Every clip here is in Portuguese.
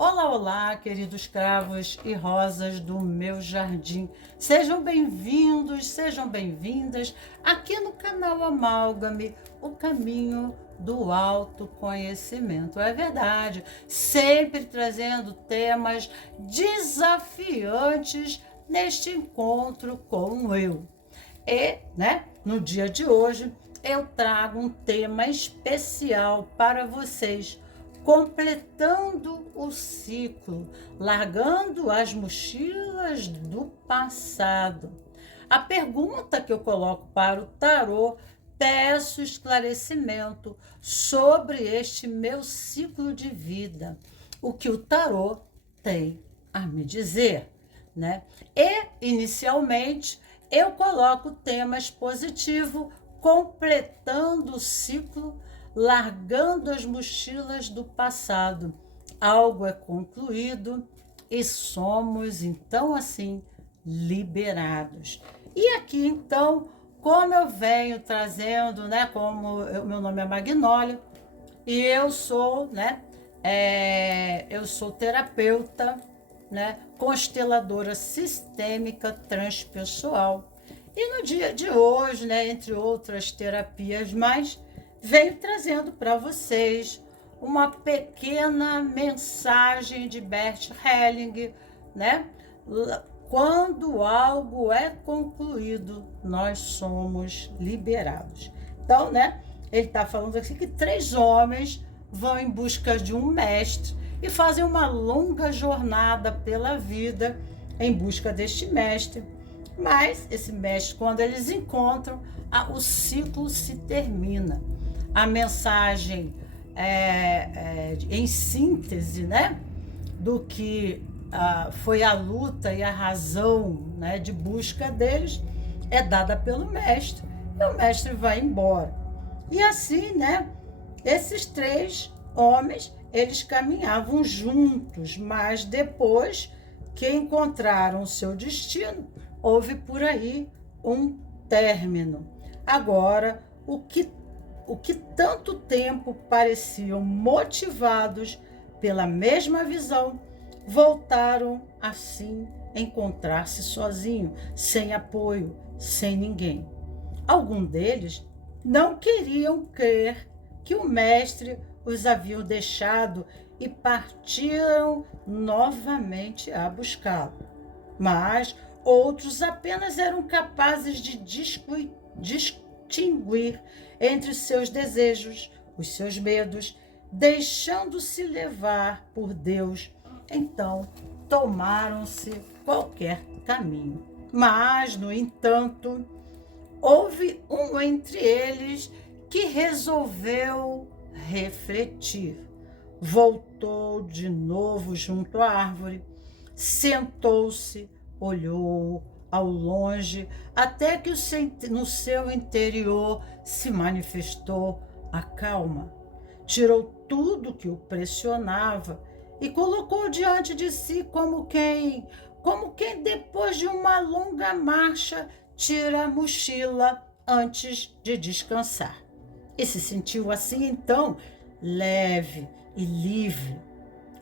Olá, olá, queridos cravos e rosas do meu jardim. Sejam bem-vindos, sejam bem-vindas aqui no canal Amálgame, o caminho do autoconhecimento. É verdade, sempre trazendo temas desafiantes neste encontro com eu. No dia de hoje, eu trago um tema especial para vocês, completando o ciclo, largando as mochilas do passado. A pergunta que eu coloco para o tarô, peço esclarecimento sobre este meu ciclo de vida, o que o tarô tem a me dizer, né? E, inicialmente, eu coloco o tema expositivo, completando o ciclo, largando as mochilas do passado. Algo é concluído e somos, então, assim, liberados. E aqui, então, como eu venho trazendo, né, meu nome é Magnólia, e eu sou, eu sou terapeuta, né, consteladora sistêmica transpessoal. E no dia de hoje, né, entre outras terapias mais, venho trazendo para vocês uma pequena mensagem de Bert Helling, né? Quando algo é concluído, nós somos liberados. Então, né, ele está falando aqui que 3 homens vão em busca de um mestre e fazem uma longa jornada pela vida em busca deste mestre. Mas esse mestre, quando eles encontram, o ciclo se termina. A mensagem em síntese, né, do que foi a luta e a razão, né, de busca deles, é dada pelo mestre, e o mestre vai embora. E assim, né, esses 3 homens, eles caminhavam juntos, mas depois que encontraram o seu destino, houve por aí um término. Agora, o que tanto tempo pareciam motivados pela mesma visão, voltaram assim a encontrar-se sozinhos, sem apoio, sem ninguém. Alguns deles não queriam crer que o mestre os haviam deixado e partiram novamente a buscá-lo. Mas outros apenas eram capazes de distinguir entre os seus desejos, os seus medos, deixando-se levar por Deus. Então, tomaram-se qualquer caminho. Mas, no entanto, houve um entre eles que resolveu refletir. Voltou de novo junto à árvore, sentou-se, olhou ao longe, até que no seu interior se manifestou a calma. Tirou tudo que o pressionava e colocou diante de si como quem depois de uma longa marcha tira a mochila antes de descansar. E se sentiu assim, então, leve e livre.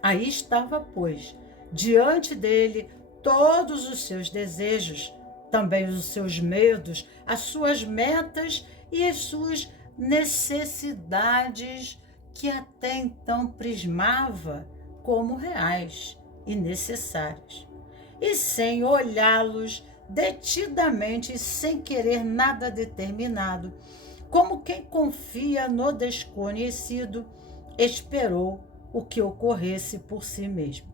Aí estava, pois, diante dele todos os seus desejos, também os seus medos, as suas metas e as suas necessidades que até então prismava como reais e necessárias. E sem olhá-los detidamente e sem querer nada determinado, como quem confia no desconhecido, esperou o que ocorresse por si mesmo.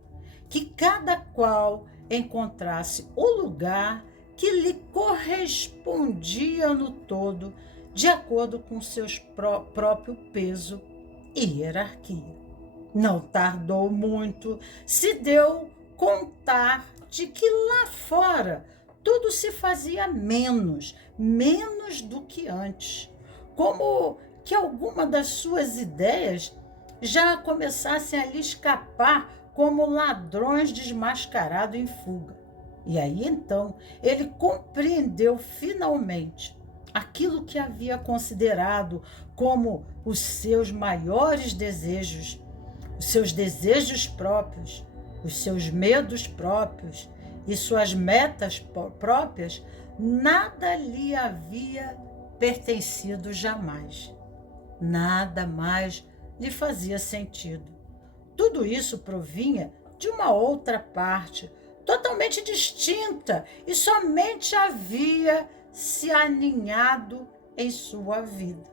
Que cada qual encontrasse o lugar que lhe correspondia no todo, de acordo com seu próprio peso e hierarquia. Não tardou muito, se deu contar de que lá fora tudo se fazia menos do que antes, como que alguma das suas ideias já começassem a lhe escapar como ladrões desmascarados em fuga. E aí então ele compreendeu finalmente aquilo que havia considerado como os seus maiores desejos, os seus desejos próprios, os seus medos próprios e suas metas próprias, nada lhe havia pertencido jamais. Nada mais lhe fazia sentido. Tudo isso provinha de uma outra parte, totalmente distinta, e somente havia se aninhado em sua vida.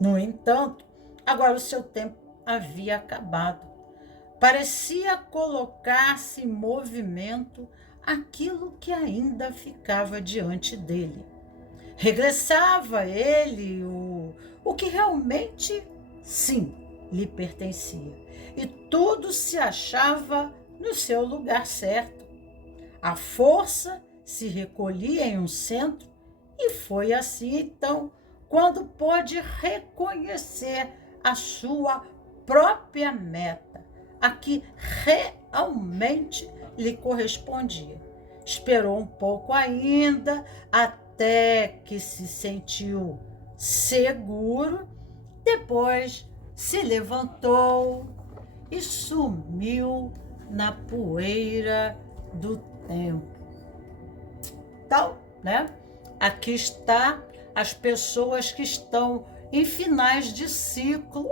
No entanto, agora o seu tempo havia acabado. Parecia colocar-se em movimento aquilo que ainda ficava diante dele. Regressava a ele o que realmente, sim, lhe pertencia. E tudo se achava no seu lugar certo. A força se recolhia em um centro e foi assim, então, quando pôde reconhecer a sua própria meta, a que realmente lhe correspondia. Esperou um pouco ainda, até que se sentiu seguro, depois se levantou e sumiu na poeira do tempo. Então, né? Aqui está as pessoas que estão em finais de ciclo,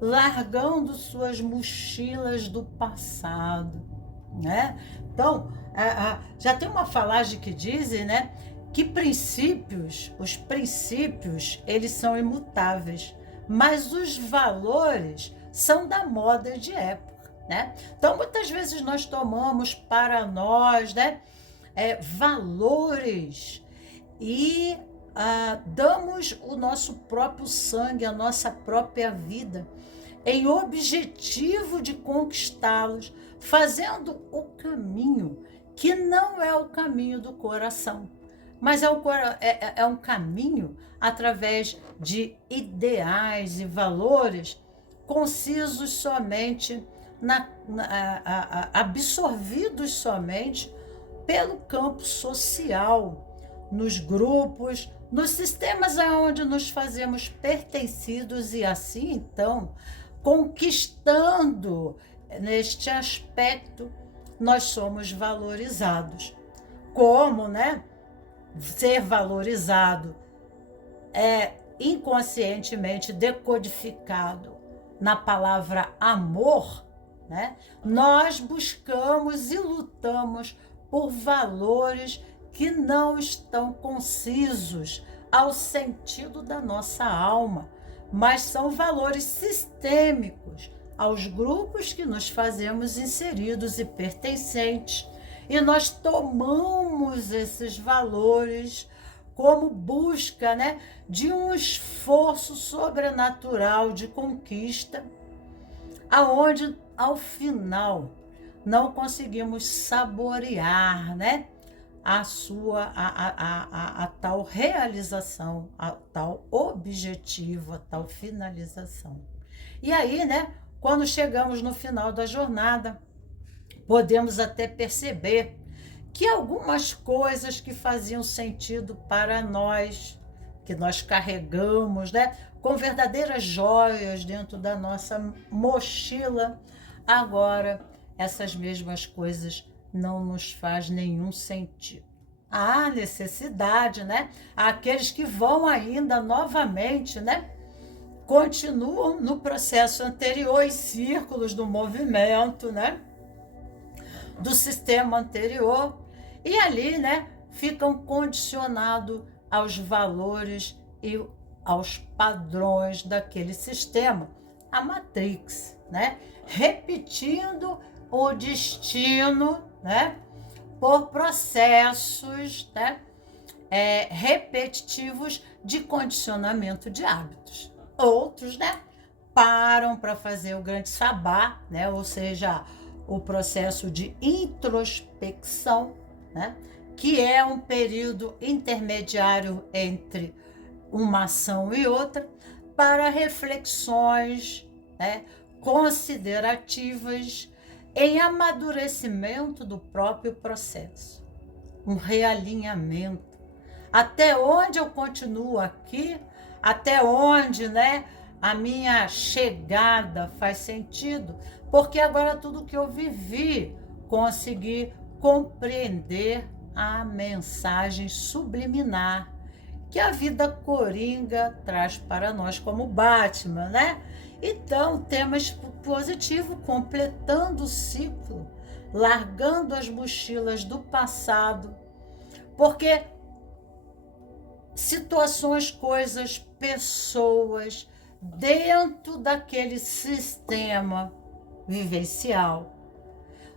largando suas mochilas do passado, né? Então, já tem uma falagem que dizem, né, que os princípios, eles são imutáveis, mas os valores são da moda de época, né? Então, muitas vezes nós tomamos para nós, né, valores e damos o nosso próprio sangue, a nossa própria vida, em objetivo de conquistá-los, fazendo o caminho que não é o caminho do coração, mas é um caminho através de ideais e valores concisos somente, absorvidos somente pelo campo social, nos grupos, nos sistemas aonde nos fazemos pertencidos e assim, então, conquistando neste aspecto, nós somos valorizados. Como, né? Ser valorizado é inconscientemente decodificado na palavra amor, né? Nós buscamos e lutamos por valores que não estão concisos ao sentido da nossa alma, mas são valores sistêmicos aos grupos que nos fazemos inseridos e pertencentes. E nós tomamos esses valores como busca, né, de um esforço sobrenatural de conquista, aonde, ao final, não conseguimos saborear, né, a tal realização, a tal objetivo, a tal finalização. E aí, né, quando chegamos no final da jornada, podemos até perceber que algumas coisas que faziam sentido para nós, que nós carregamos, né, com verdadeiras joias dentro da nossa mochila, agora essas mesmas coisas não nos faz nenhum sentido. Há necessidade, né? Aqueles que vão ainda novamente, né, continuam no processo anterior, em círculos do movimento, né, do sistema anterior, e ali, né, ficam condicionados aos valores e aos padrões daquele sistema, a Matrix, né, repetindo o destino, né, por processos, né, repetitivos de condicionamento de hábitos. Outros, né, param para fazer o grande sabá, né, ou seja, o processo de introspecção, né, que é um período intermediário entre uma ação e outra, para reflexões, né, considerativas em amadurecimento do próprio processo, um realinhamento. Até onde eu continuo aqui, até onde, né, a minha chegada faz sentido, porque agora tudo que eu vivi, consegui compreender a mensagem subliminar que a vida coringa traz para nós como Batman, né? Então, temas positivo, completando o ciclo, largando as mochilas do passado, porque situações, coisas, pessoas dentro daquele sistema vivencial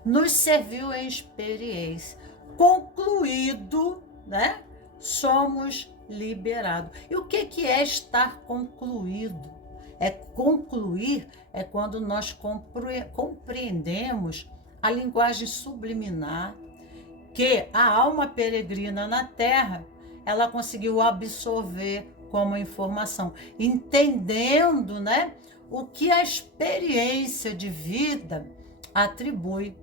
nos serviu em experiência. Concluído, né? Somos liberados. E o que é estar concluído? É concluir, é quando nós compreendemos a linguagem subliminar que a alma peregrina na Terra, ela conseguiu absorver como informação, entendendo, né, o que a experiência de vida atribui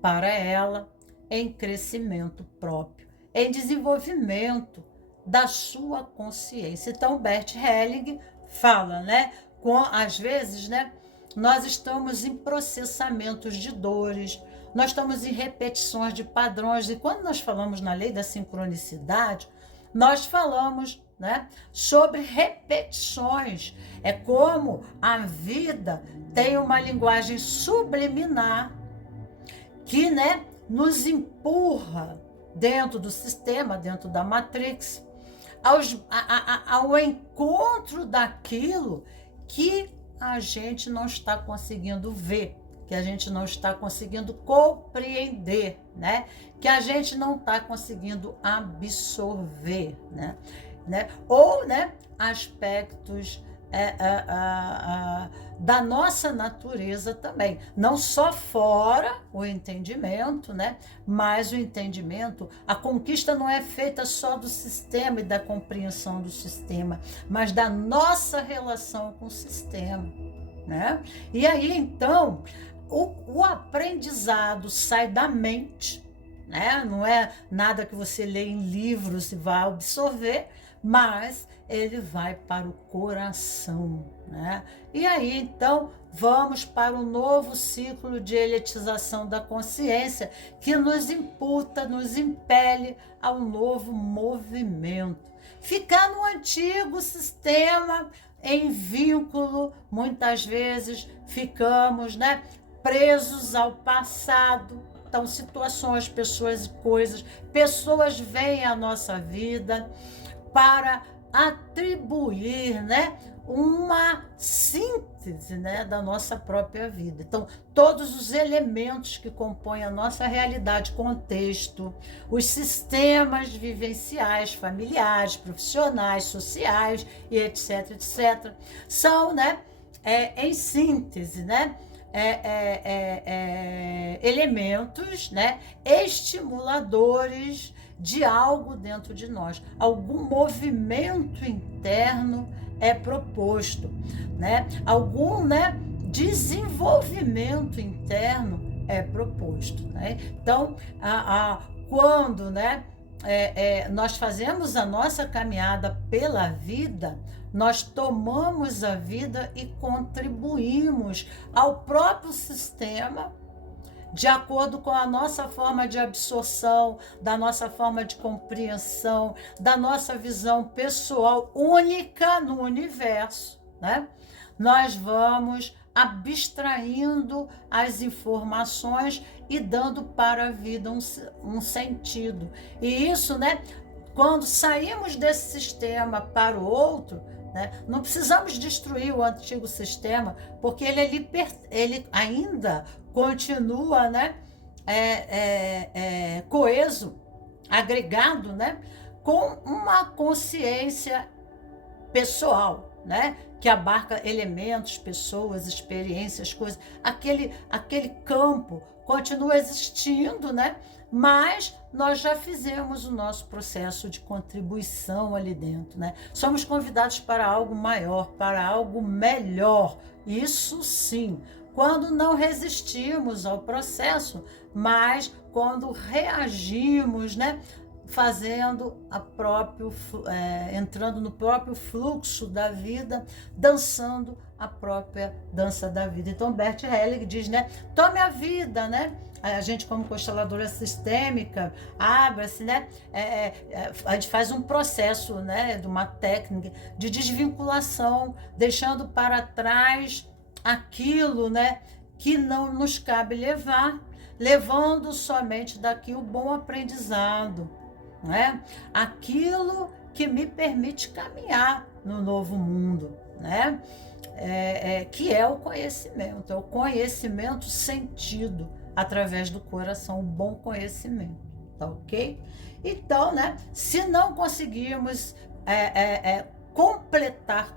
para ela em crescimento próprio, em desenvolvimento da sua consciência. Então, Bert Helling fala, né, às vezes, né, nós estamos em processamentos de dores, nós estamos em repetições de padrões, e quando nós falamos na lei da sincronicidade, nós falamos, né, sobre repetições. É como a vida tem uma linguagem subliminar que, né, nos empurra dentro do sistema, dentro da Matrix, ao encontro daquilo que a gente não está conseguindo ver, que a gente não está conseguindo compreender, né? Que a gente não está conseguindo absorver, né? Ou, né, aspectos da nossa natureza também. Não só fora o entendimento, né? Mas o entendimento, a conquista não é feita só do sistema e da compreensão do sistema, mas da nossa relação com o sistema, né? E aí, então, o aprendizado sai da mente, né? Não é nada que você lê em livros e vai absorver, mas ele vai para o coração, né? E aí, então, vamos para um novo ciclo de eletização da consciência que nos imputa, nos impele a um novo movimento. Ficar no antigo sistema em vínculo, muitas vezes ficamos, né, presos ao passado. Então, situações, pessoas e coisas, pessoas vêm à nossa vida para atribuir, né, uma síntese, né, da nossa própria vida. Então, todos os elementos que compõem a nossa realidade, contexto, os sistemas vivenciais, familiares, profissionais, sociais e etc, etc, são, né, em síntese, né, elementos, né, estimuladores de algo dentro de nós, algum movimento interno é proposto, né? Algum, né, desenvolvimento interno é proposto, né? Então, quando, né, nós fazemos a nossa caminhada pela vida, nós tomamos a vida e contribuímos ao próprio sistema de acordo com a nossa forma de absorção, da nossa forma de compreensão, da nossa visão pessoal única no universo, né? Nós vamos abstraindo as informações e dando para a vida um sentido. E isso, né? Quando saímos desse sistema para o outro, né, não precisamos destruir o antigo sistema, porque ele ainda continua, né, coeso, agregado, né, com uma consciência pessoal, né, que abarca elementos, pessoas, experiências, coisas. Aquele campo continua existindo, né, mas nós já fizemos o nosso processo de contribuição ali dentro, né? Somos convidados para algo maior, para algo melhor. Isso sim, quando não resistimos ao processo, mas quando reagimos, né, fazendo entrando no próprio fluxo da vida, dançando a própria dança da vida. Então Bert Hellinger diz, né, tome a vida, né? A gente, como consteladora sistêmica, abre-se, né? A gente faz um processo, né, de uma técnica de desvinculação, deixando para trás aquilo, né, que não nos cabe levar, levando somente daqui o bom aprendizado, né? Aquilo que me permite caminhar no novo mundo, né? Que é o conhecimento sentido através do coração, o bom conhecimento, tá ok? Então, né, se não conseguirmos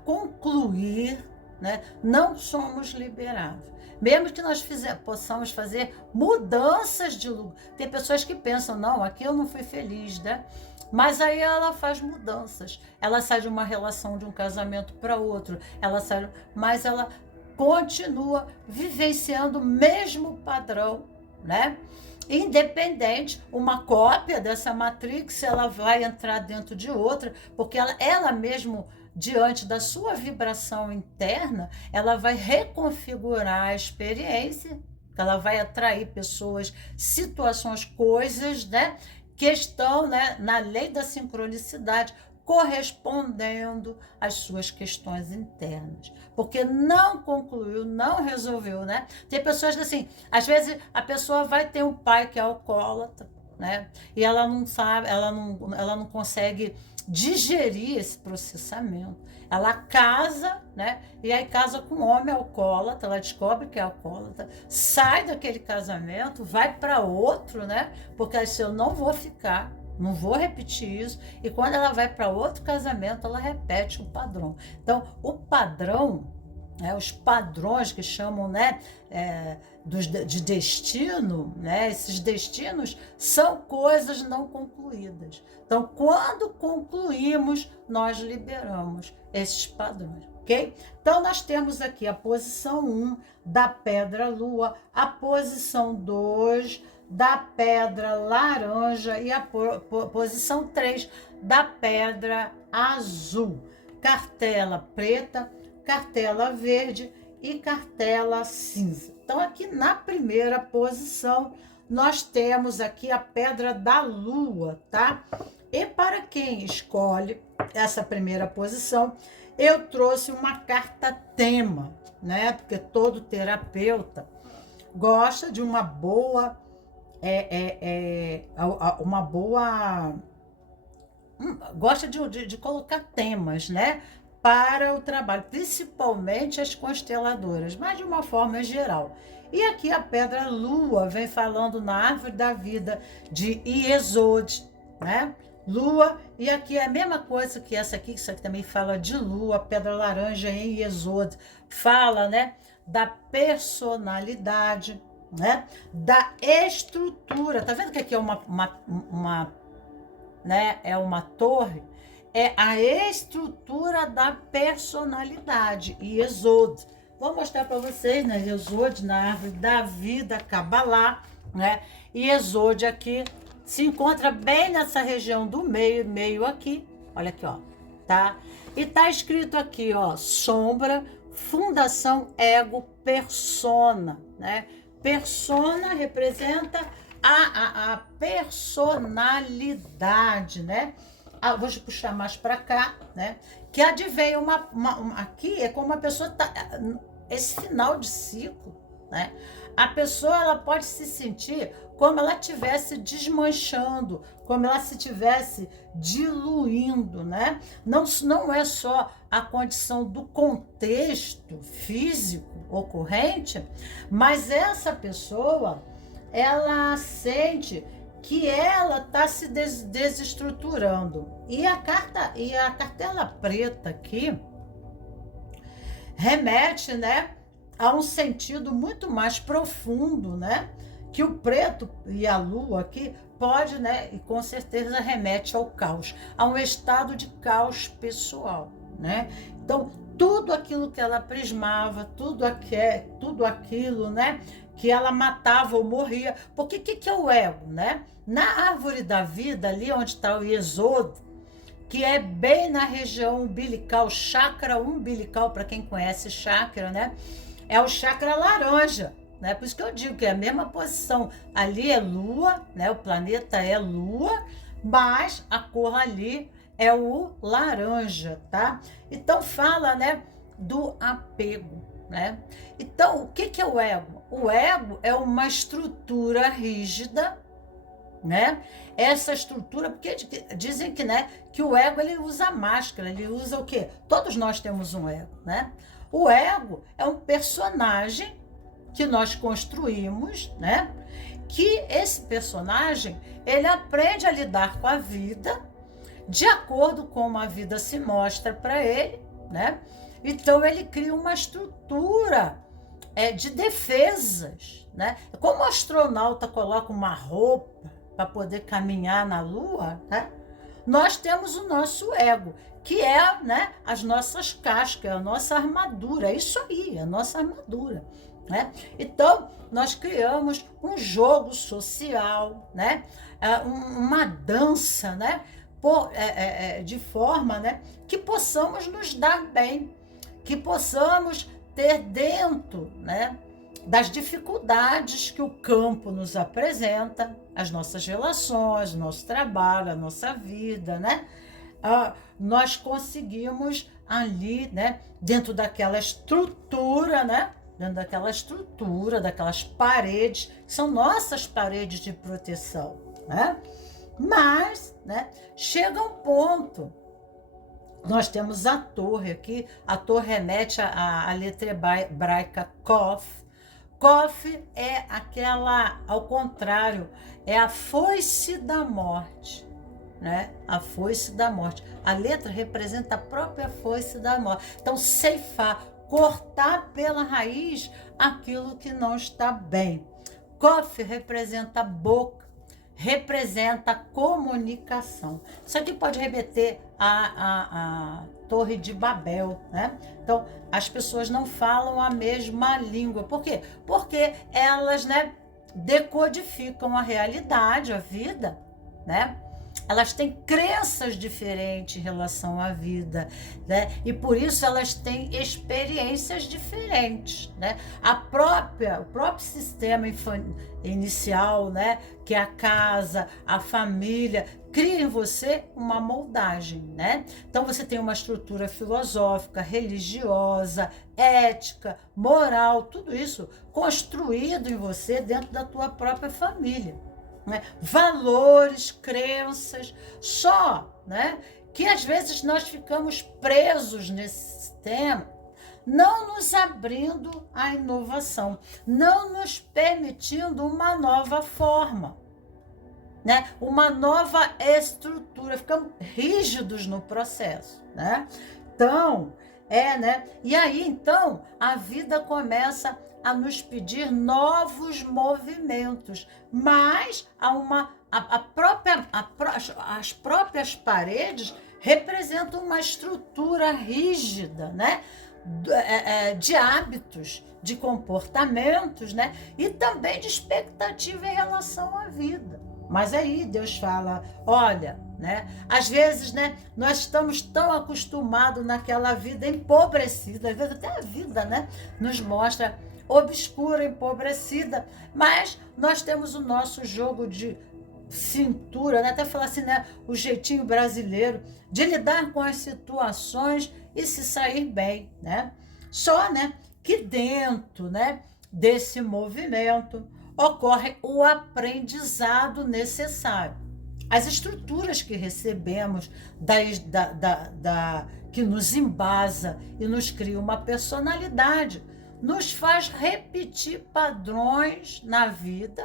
concluir, né, não somos liberados. Mesmo que nós possamos fazer mudanças de lugar. Tem pessoas que pensam, não, aqui eu não fui feliz, né? Mas aí ela faz mudanças. Ela sai de uma relação, de um casamento para outro. Mas ela continua vivenciando o mesmo padrão, né? Independente, uma cópia dessa matrix, ela vai entrar dentro de outra, porque ela mesmo, diante da sua vibração interna, ela vai reconfigurar a experiência, ela vai atrair pessoas, situações, coisas, né, que estão, né, na lei da sincronicidade, correspondendo às suas questões internas, porque não concluiu, não resolveu, né? Tem pessoas que, assim, às vezes a pessoa vai ter um pai que é alcoólatra, né? E ela não sabe, ela não consegue digerir esse processamento. Ela casa, né? E aí casa com um homem alcoólatra, ela descobre que é alcoólatra, sai daquele casamento, vai para outro, né? Porque ela disse, eu não vou ficar, não vou repetir isso. E quando ela vai para outro casamento, ela repete o padrão. Então, o padrão, os padrões que chamam, né, de destino, né, esses destinos são coisas não concluídas. Então, quando concluímos, nós liberamos esses padrões, ok? Então, nós temos aqui a posição 1 da pedra lua, a posição 2 da pedra laranja e a posição 3 da pedra azul. Cartela preta, cartela verde e cartela cinza. Então, aqui na primeira posição, nós temos aqui a pedra da lua, tá? E para quem escolhe essa primeira posição, eu trouxe uma carta tema, né? Porque todo terapeuta gosta de uma boa gosta de colocar temas, né, para o trabalho, principalmente as consteladoras, mas de uma forma geral. E aqui a pedra lua vem falando na árvore da vida de Iesod, né? Lua, e aqui é a mesma coisa que essa aqui, isso aqui também fala de lua, pedra laranja em Iesod, fala, né, da personalidade, né, da estrutura. Tá vendo que aqui é né, é uma torre? É a estrutura da personalidade, Iesod. Vou mostrar para vocês, né, Iesod na árvore da vida, Kabbalah, né? Iesod aqui se encontra bem nessa região do meio aqui. Olha aqui, ó, tá? E tá escrito aqui, ó, sombra, fundação, ego, persona, né? Persona representa a personalidade, né? Vou puxar mais para cá, né? Que advém aqui é como a pessoa tá, esse final de ciclo, né? A pessoa, ela pode se sentir como ela estivesse desmanchando, como ela se estivesse diluindo, né? Não é só a condição do contexto físico ocorrente, mas essa pessoa, ela sente que ela está se desestruturando. E a cartela preta aqui remete, né, a um sentido muito mais profundo, né? Que o preto e a lua aqui pode, né, e com certeza remete ao caos, a um estado de caos pessoal, né? Então, tudo aquilo que ela prismava, tudo aquilo, né, que ela matava ou morria. Porque o que é o ego, né? Na árvore da vida, ali onde está o iesodo, que é bem na região umbilical, chakra umbilical, para quem conhece chakra, né? É o chakra laranja, né? Por isso que eu digo que é a mesma posição. Ali é lua, né? O planeta é lua, mas a cor ali é o laranja, tá? Então fala, né, do apego, né? Então, o que é o ego? O ego é uma estrutura rígida, né? Essa estrutura, porque dizem que, né, que o ego ele usa máscara, ele usa o quê? Todos nós temos um ego, né? O ego é um personagem que nós construímos, né? Que esse personagem, ele aprende a lidar com a vida de acordo com como a vida se mostra para ele, né? Então ele cria uma estrutura de defesas, né? Como o astronauta coloca uma roupa para poder caminhar na Lua, né? Nós temos o nosso ego, que é, né, as nossas cascas, a nossa armadura, é isso aí, a nossa armadura, né? Então, nós criamos um jogo social, né? Uma dança, né? De forma, né, que possamos nos dar bem, que possamos ter dentro, né, das dificuldades que o campo nos apresenta, as nossas relações, nosso trabalho, a nossa vida, né? Nós conseguimos ali, né, dentro daquela estrutura, né? Dentro daquela estrutura, daquelas paredes, que são nossas paredes de proteção, né? Mas, né, chega um ponto, nós temos a torre aqui, a torre remete à letra hebraica Kof. Kof é aquela, ao contrário, é a foice da morte, né? A foice da morte. A letra representa a própria foice da morte. Então, ceifar, cortar pela raiz aquilo que não está bem. Kof representa a boca, representa a comunicação. Isso aqui pode remeter à Torre de Babel, né? Então, as pessoas não falam a mesma língua. Por quê? Porque elas, né, decodificam a realidade, a vida, né? Elas têm crenças diferentes em relação à vida, né? E por isso elas têm experiências diferentes, né? O próprio sistema inicial, né? Que é a casa, a família, cria em você uma moldagem, né? Então você tem uma estrutura filosófica, religiosa, ética, moral, tudo isso construído em você dentro da tua própria família. Né? Valores, crenças, só, né, que às vezes nós ficamos presos nesse sistema, não nos abrindo à inovação, não nos permitindo uma nova forma, né, uma nova estrutura, ficamos rígidos no processo, né? Então, né? E aí, então, a vida começa a nos pedir novos movimentos, mas as próprias paredes representam uma estrutura rígida, né? De hábitos, de comportamentos, né? E também de expectativa em relação à vida. Mas aí Deus fala, olha, né? Às vezes, né, nós estamos tão acostumados naquela vida empobrecida, às vezes até a vida, né, nos mostra obscura, empobrecida, mas nós temos o nosso jogo de cintura, né? Até falar assim, né, o jeitinho brasileiro de lidar com as situações e se sair bem, né? Só, né, que dentro, né, desse movimento ocorre o aprendizado necessário. As estruturas que recebemos que nos embasa e nos cria uma personalidade, nos faz repetir padrões na vida,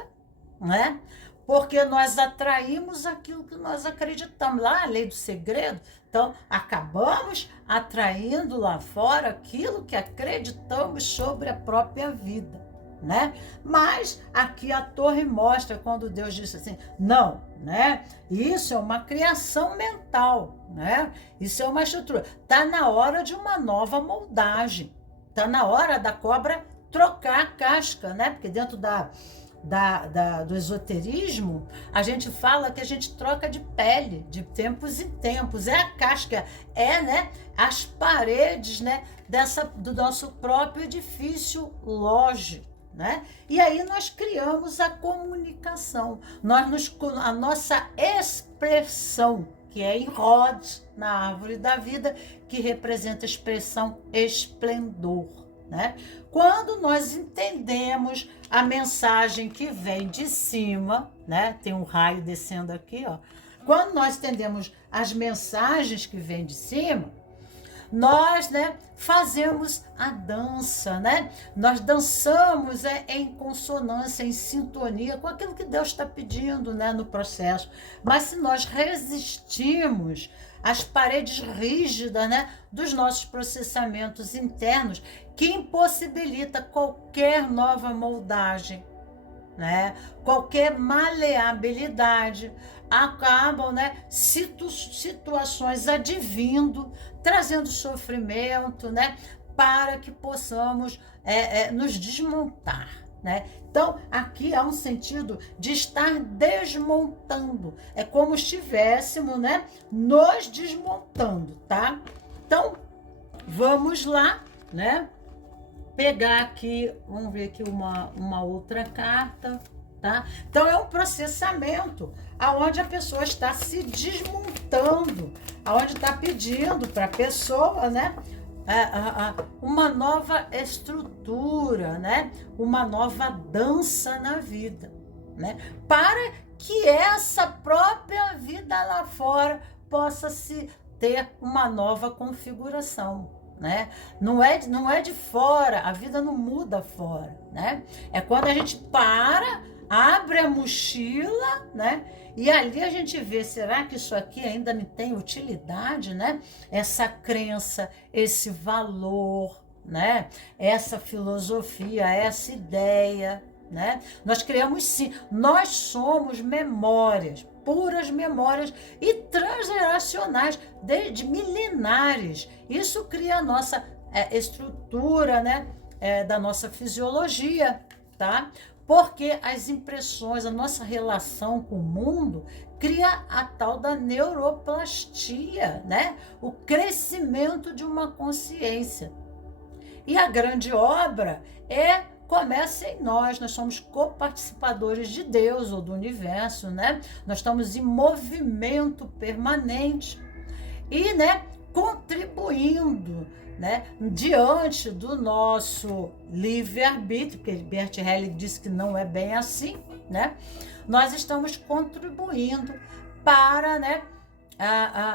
né? Porque nós atraímos aquilo que nós acreditamos. Lá, a lei do segredo. Então, acabamos atraindo lá fora aquilo que acreditamos sobre a própria vida, né? Mas aqui a torre mostra quando Deus disse assim, não, né? Isso é uma criação mental, né? Isso é uma estrutura. Está na hora de uma nova moldagem. Está na hora da cobra trocar a casca, né? Porque dentro do esoterismo, a gente fala que a gente troca de pele, de tempos em tempos. É a casca, né, as paredes, né, do nosso próprio edifício lógico. Né? E aí nós criamos a comunicação, a nossa expressão, que é em Rod, na árvore da vida, que representa a expressão esplendor. Né? Quando nós entendemos a mensagem que vem de cima, né? Tem um raio descendo aqui, ó. Quando nós entendemos as mensagens que vêm de cima, nós, né, fazemos a dança, né? Nós dançamos em consonância, em sintonia com aquilo que Deus está pedindo, né, no processo. Mas se nós resistimos às paredes rígidas, né, dos nossos processamentos internos, que impossibilita qualquer nova moldagem, né? Qualquer maleabilidade, acabam, né, situações advindo, trazendo sofrimento, né, para que possamos nos desmontar. Né? Então, aqui há um sentido de estar desmontando. É como se estivéssemos, né, nos desmontando, tá? Então, vamos lá, né? Pegar aqui, vamos ver aqui uma outra carta, tá? Então é um processamento aonde a pessoa está se desmontando, aonde está pedindo para a pessoa, né, uma nova estrutura, né, uma nova dança na vida, né, para que essa própria vida lá fora possa se ter uma nova configuração. Né? Não é de fora, a vida não muda fora, né? É quando a gente abre a mochila, né? E ali a gente vê, será que isso aqui ainda me tem utilidade, né? Essa crença, esse valor, né? Essa filosofia, essa ideia, né? Nós criamos sim, nós somos memórias, puras memórias e transgeracionais, de milenares. Isso cria a nossa estrutura, né, da nossa fisiologia, tá? Porque as impressões, a nossa relação com o mundo cria a tal da neuroplastia, né? O crescimento de uma consciência. E a grande obra começa em nós somos coparticipadores de Deus ou do universo, né? Nós estamos em movimento permanente e, né, contribuindo, né, diante do nosso livre-arbítrio, porque Bert Hellinger disse que não é bem assim, né? Nós estamos contribuindo para, né,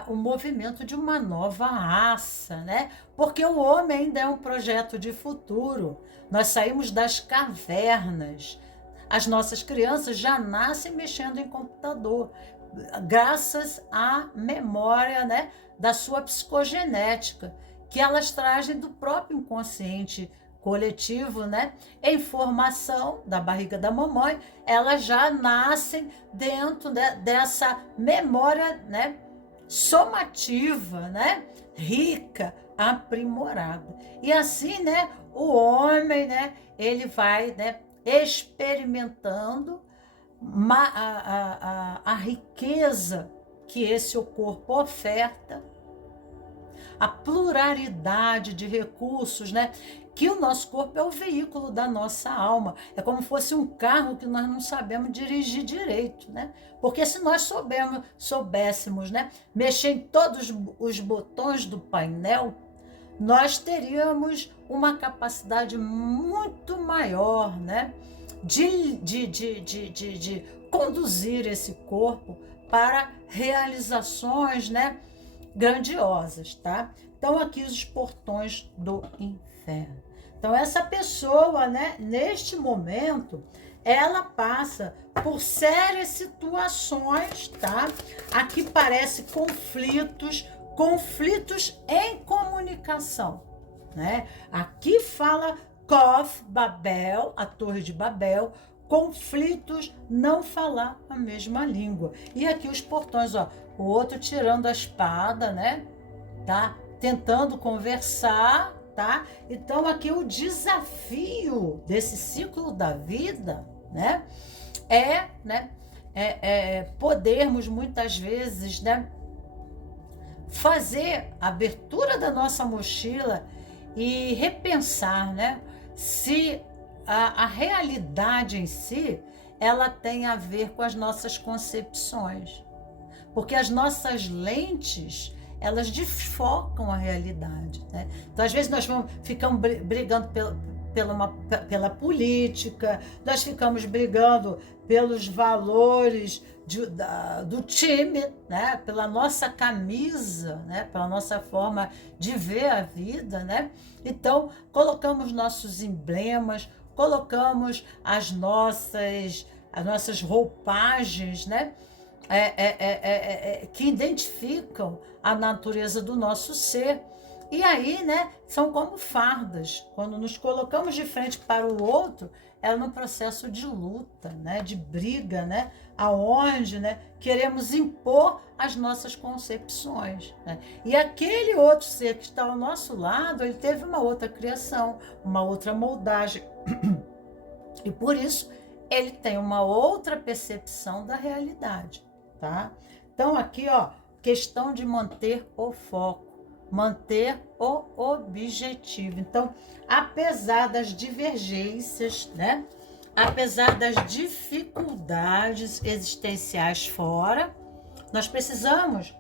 o movimento de uma nova raça, né? Porque o homem ainda é um projeto de futuro. Nós saímos das cavernas. As nossas crianças já nascem mexendo em computador, graças à memória, né, da sua psicogenética, que elas trazem do próprio inconsciente coletivo, né? Em formação da barriga da mamãe, elas já nascem dentro, né, dessa memória, né, somativa, né, rica, aprimorada. E assim, né, o homem, né, ele vai, né, experimentando a riqueza que esse corpo oferta, a pluralidade de recursos, né? Que o nosso corpo é o veículo da nossa alma. É como se fosse um carro que nós não sabemos dirigir direito, né? Porque se nós soubéssemos, né, mexer em todos os botões do painel, nós teríamos uma capacidade muito maior, né, de conduzir esse corpo para realizações, né, grandiosas, tá? Então, aqui os portões do inferno. Então, essa pessoa, né, neste momento, ela passa por sérias situações, tá? Aqui parece conflitos em comunicação, né? Aqui fala Kof, Babel, a Torre de Babel, conflitos, não falar a mesma língua. E aqui os portões, ó, o outro tirando a espada, né? Tá? Tentando conversar, tá? Então aqui o desafio desse ciclo da vida, né, podermos muitas vezes, né, fazer a abertura da nossa mochila e repensar, né, se a realidade em si, ela tem a ver com as nossas concepções. Porque as nossas lentes, elas desfocam a realidade, né? Então, às vezes, ficamos brigando pela política, nós ficamos brigando pelos valores do time, né? Pela nossa camisa, né? Pela nossa forma de ver a vida, né? Então, colocamos nossos emblemas, colocamos as nossas roupagens, né? Que identificam a natureza do nosso ser. E aí, né, são como fardas. Quando nos colocamos de frente para o outro, é num processo de luta, né, de briga, né, aonde, né, queremos impor as nossas concepções, né? E aquele outro ser que está ao nosso lado, ele teve uma outra criação, uma outra moldagem. E por isso, ele tem uma outra percepção da realidade, tá? Então, aqui, ó, questão de manter o foco, manter o objetivo. Então, apesar das divergências, né? Apesar das dificuldades existenciais fora, nós precisamos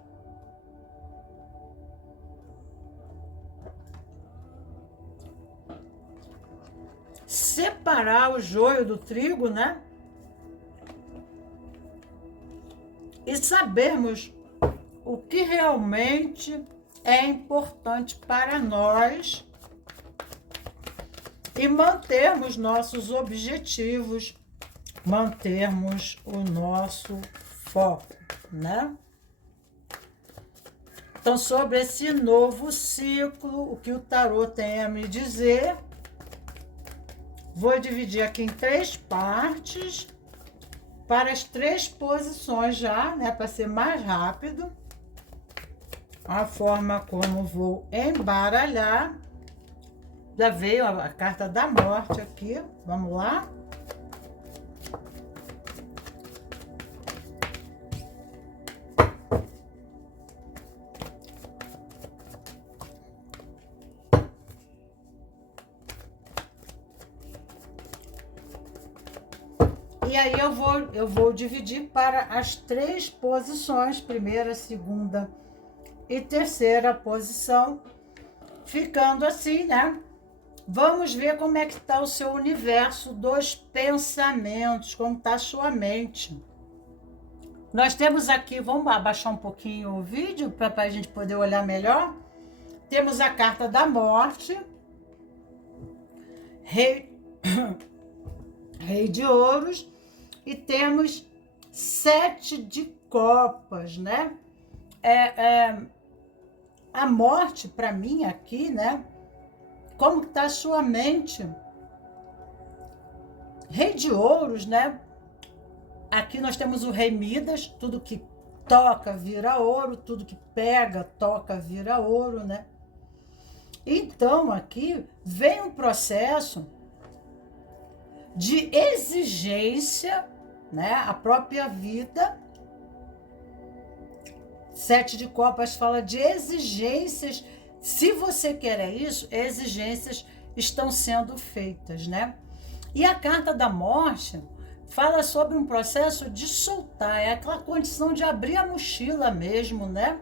separar o joio do trigo, né? E sabermos o que realmente é importante para nós e mantermos nossos objetivos, mantermos o nosso foco, né? Então, sobre esse novo ciclo, o que o tarô tem a me dizer, vou dividir aqui em 3 partes, para as 3 posições já, né, para ser mais rápido. A forma como vou embaralhar. Já veio a carta da morte aqui, vamos lá. E aí eu vou dividir para as 3 posições, primeira, segunda e terceira posição, ficando assim, né? Vamos ver como é que está o seu universo dos pensamentos, como está a sua mente. Nós temos aqui, vamos abaixar um pouquinho o vídeo para a gente poder olhar melhor. Temos a carta da morte, rei de ouros, e temos 7 de copas, né? A morte, para mim, aqui, né? Como está a sua mente? Rei de ouros, né? Aqui nós temos o rei Midas, tudo que toca vira ouro, tudo que pega, toca, vira ouro, né? Então, aqui vem um processo de exigência, né? A própria vida. 7 de copas fala de exigências. Se você quer isso, exigências estão sendo feitas, né? E a carta da morte fala sobre um processo de soltar, é aquela condição de abrir a mochila mesmo, né?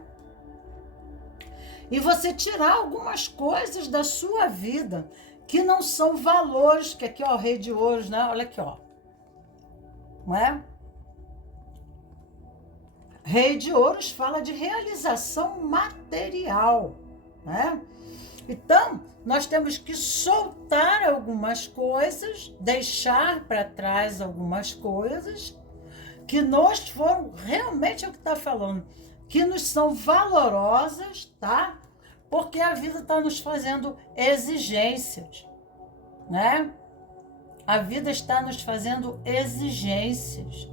E você tirar algumas coisas da sua vida que não são valores, que aqui, ó, o rei de ouros, né? Olha aqui, ó. Não é? Rei de ouros fala de realização material, né? Então, nós temos que soltar algumas coisas, deixar para trás algumas coisas que nos foram, realmente é o que está falando, que nos são valorosas, tá? Porque a vida está nos fazendo exigências, né? A vida está nos fazendo exigências.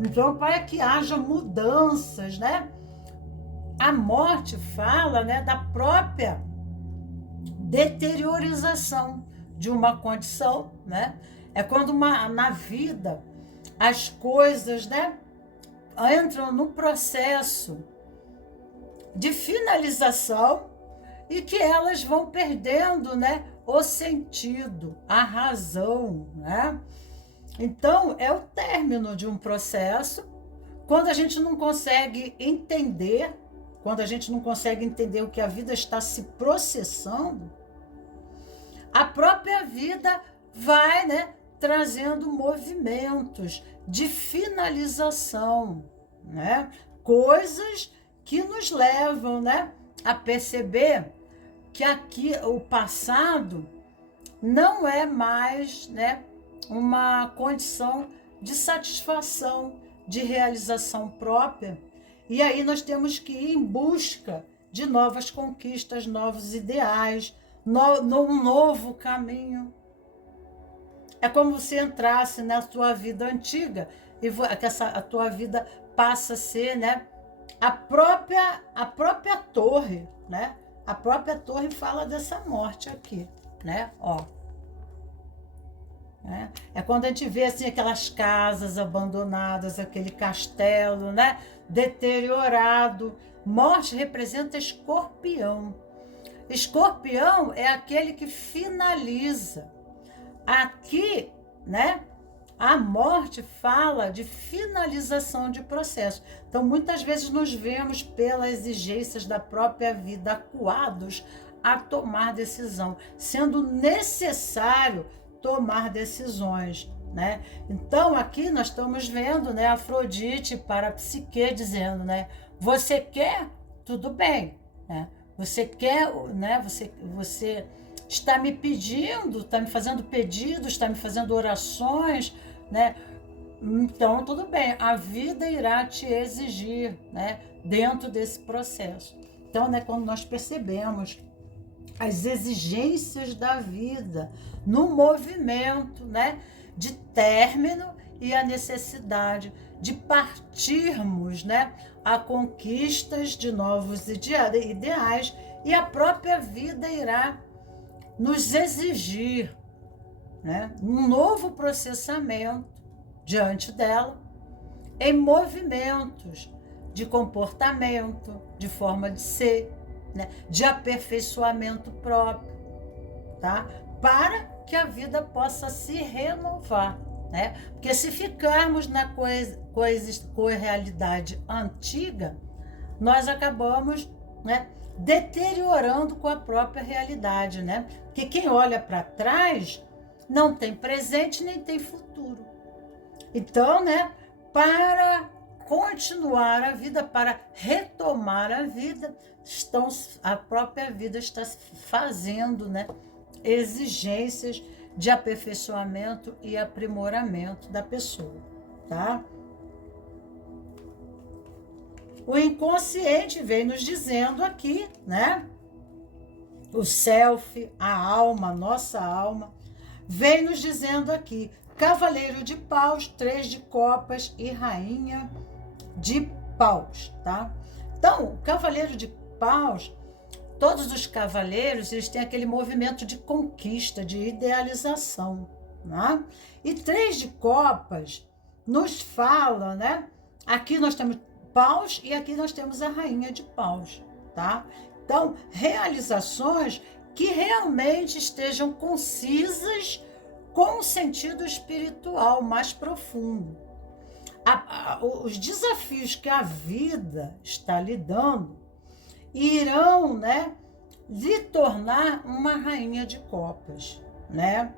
Então, para que haja mudanças, né? A morte fala, né, da própria deteriorização de uma condição, né? É quando na vida as coisas, né, entram no processo de finalização e que elas vão perdendo, né, o sentido, a razão, né? Então, é o término de um processo. Quando a gente não consegue entender, o que a vida está se processando, a própria vida vai, né, trazendo movimentos de finalização, né? Coisas que nos levam, né, a perceber que aqui o passado não é mais, né, uma condição de satisfação, de realização própria. E aí nós temos que ir em busca de novas conquistas, novos ideais, um novo caminho. É como se entrasse na tua vida antiga e a tua vida passa a ser, né, a própria torre, né? A própria torre fala dessa morte aqui, né? Ó. É quando a gente vê assim aquelas casas abandonadas, aquele castelo, né, deteriorado. Morte representa escorpião. Escorpião é aquele que finaliza. Aqui, né, a morte fala de finalização de processo. Então, muitas vezes nos vemos pelas exigências da própria vida acuados a tomar decisão, sendo necessário tomar decisões, né? Então, aqui nós estamos vendo, né, Afrodite para a Psique dizendo, né, você quer? Tudo bem, né? Você quer, né? Você está me pedindo, está me fazendo pedidos, está me fazendo orações, né? Então, tudo bem, a vida irá te exigir, né, dentro desse processo. Então, né, quando nós percebemos as exigências da vida no movimento, né, de término e a necessidade de partirmos, né, a conquistas de novos ideais, e a própria vida irá nos exigir, né, um novo processamento diante dela, em movimentos de comportamento, de forma de ser, né, de aperfeiçoamento próprio, tá? Para que a vida possa se renovar, né? Porque se ficarmos na realidade antiga, nós acabamos, né, deteriorando com a própria realidade, né? Porque quem olha para trás não tem presente nem tem futuro. Então, né, para continuar a vida, para retomar a vida, a própria vida está fazendo, né, exigências de aperfeiçoamento e aprimoramento da pessoa, tá? O inconsciente vem nos dizendo aqui, né? O self, a alma, a nossa alma, vem nos dizendo aqui: Cavaleiro de Paus, 3 de Copas e Rainha de Paus, tá? Então, o Cavaleiro de Paus, todos os cavaleiros, eles têm aquele movimento de conquista, de idealização, né? E 3 de Copas nos fala, né? Aqui nós temos Paus e aqui nós temos a Rainha de Paus, tá? Então, realizações que realmente estejam concisas com um sentido espiritual mais profundo. Os desafios que a vida está lhe dando irão, né, lhe tornar uma rainha de copas, né?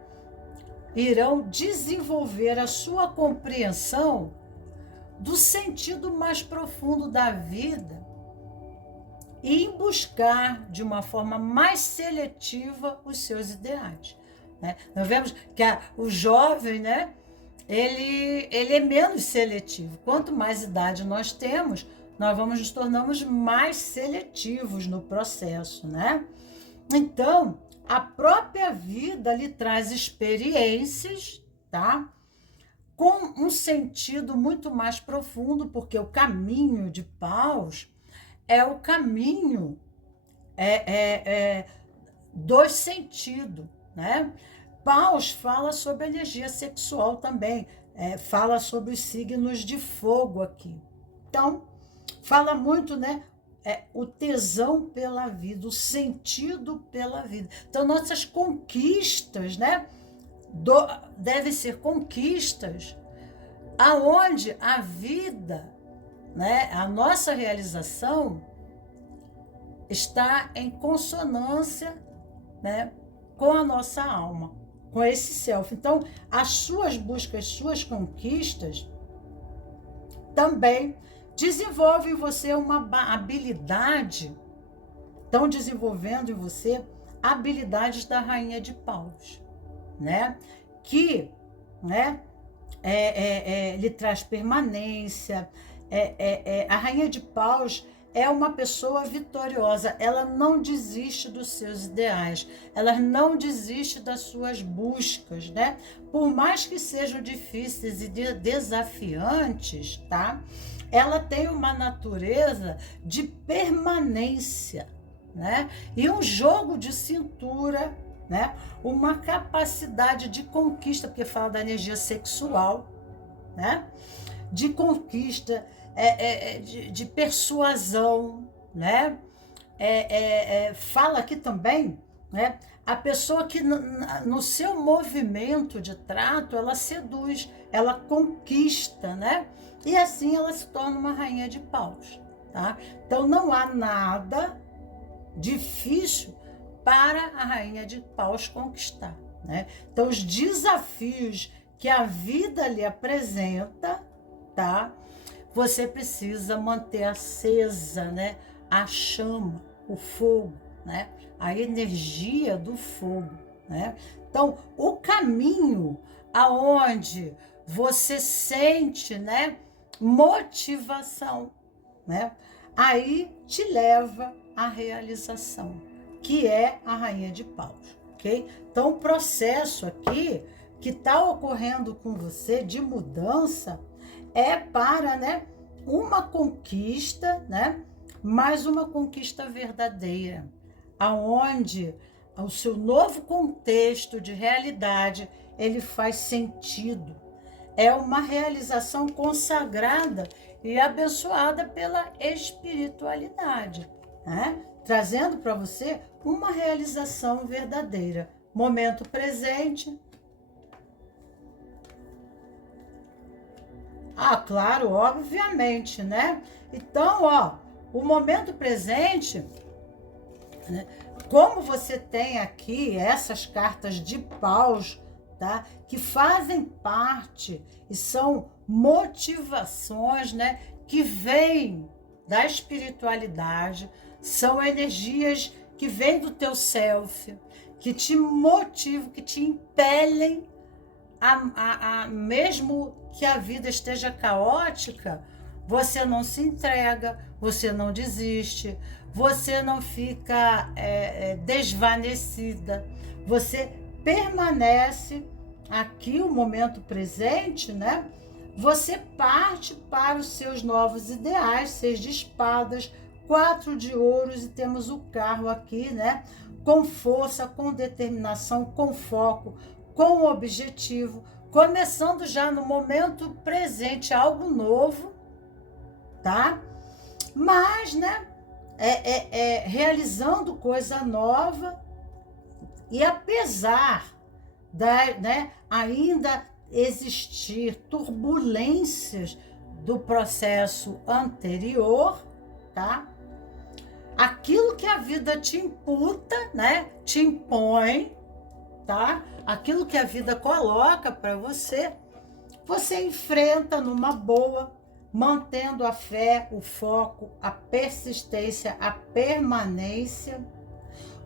Irão desenvolver a sua compreensão do sentido mais profundo da vida e em buscar de uma forma mais seletiva os seus ideais, né? Nós vemos que o jovem, né, ele é menos seletivo. Quanto mais idade nós temos, nós nos tornamos mais seletivos no processo, né? Então, a própria vida lhe traz experiências, tá? Com um sentido muito mais profundo, porque o caminho de Paus é o caminho dos sentidos, né? Paus fala sobre a energia sexual também, fala sobre os signos de fogo aqui. Então, fala muito, né? O tesão pela vida, o sentido pela vida. Então, nossas conquistas, né? Devem ser conquistas aonde a vida, né? A nossa realização está em consonância, né? Com a nossa alma, com esse self. Então, as suas buscas, suas conquistas também desenvolvem em você uma habilidade, estão desenvolvendo em você habilidades da Rainha de Paus, né? Que, né, lhe traz permanência. A Rainha de Paus é uma pessoa vitoriosa, ela não desiste dos seus ideais, ela não desiste das suas buscas, né? Por mais que sejam difíceis e desafiantes, tá? Ela tem uma natureza de permanência, né? E um jogo de cintura, né? Uma capacidade de conquista, porque fala da energia sexual, né? De conquista, de persuasão, né? Fala aqui também, né? A pessoa que no seu movimento de trato, ela seduz, ela conquista, né? E assim ela se torna uma rainha de paus, tá? Então não há nada difícil para a rainha de paus conquistar, né? Então os desafios que a vida lhe apresenta, tá? Você precisa manter acesa, né? A chama, o fogo, né? A energia do fogo, né? Então, o caminho aonde você sente, né? Motivação, né? Aí te leva à realização, que é a Rainha de Paus, ok? Então, o processo aqui que está ocorrendo com você de mudança é para, né, uma conquista, né, mas uma conquista verdadeira, aonde o seu novo contexto de realidade, ele faz sentido. É uma realização consagrada e abençoada pela espiritualidade, né? Trazendo para você uma realização verdadeira. Momento presente. Ah, claro, obviamente, né? Então, ó, o momento presente, né? Como você tem aqui essas cartas de paus, tá? Que fazem parte e são motivações, né? Que vêm da espiritualidade, são energias que vêm do teu self, que te motivam, que te impelem mesmo que a vida esteja caótica, você não se entrega, você não desiste, você não fica desvanecida, você permanece aqui, o momento presente, né? Você parte para os seus novos ideais, 6 de espadas, 4 de ouros, e temos o carro aqui, né? Com força, com determinação, com foco, com objetivo, começando já no momento presente algo novo, tá? Mas, né, realizando coisa nova, e apesar né, ainda existir turbulências do processo anterior, tá? Aquilo que a vida te imputa, né, te impõe, tá? Aquilo que a vida coloca para você, você enfrenta numa boa, mantendo a fé, o foco, a persistência, a permanência,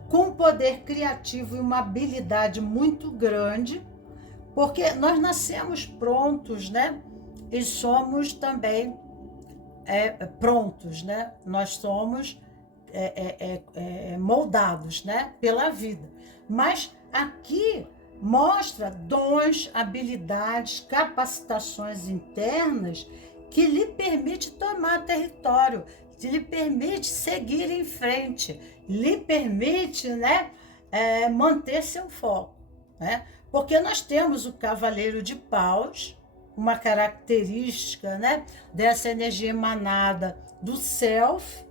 com um poder criativo e uma habilidade muito grande, porque nós nascemos prontos, né? E somos também prontos, né? Nós somos moldados, né? Pela vida. Mas aqui mostra dons, habilidades, capacitações internas que lhe permite tomar território, que lhe permite seguir em frente, lhe permite, né, manter seu foco, né? Porque nós temos o cavaleiro de paus, uma característica, né, dessa energia emanada do self,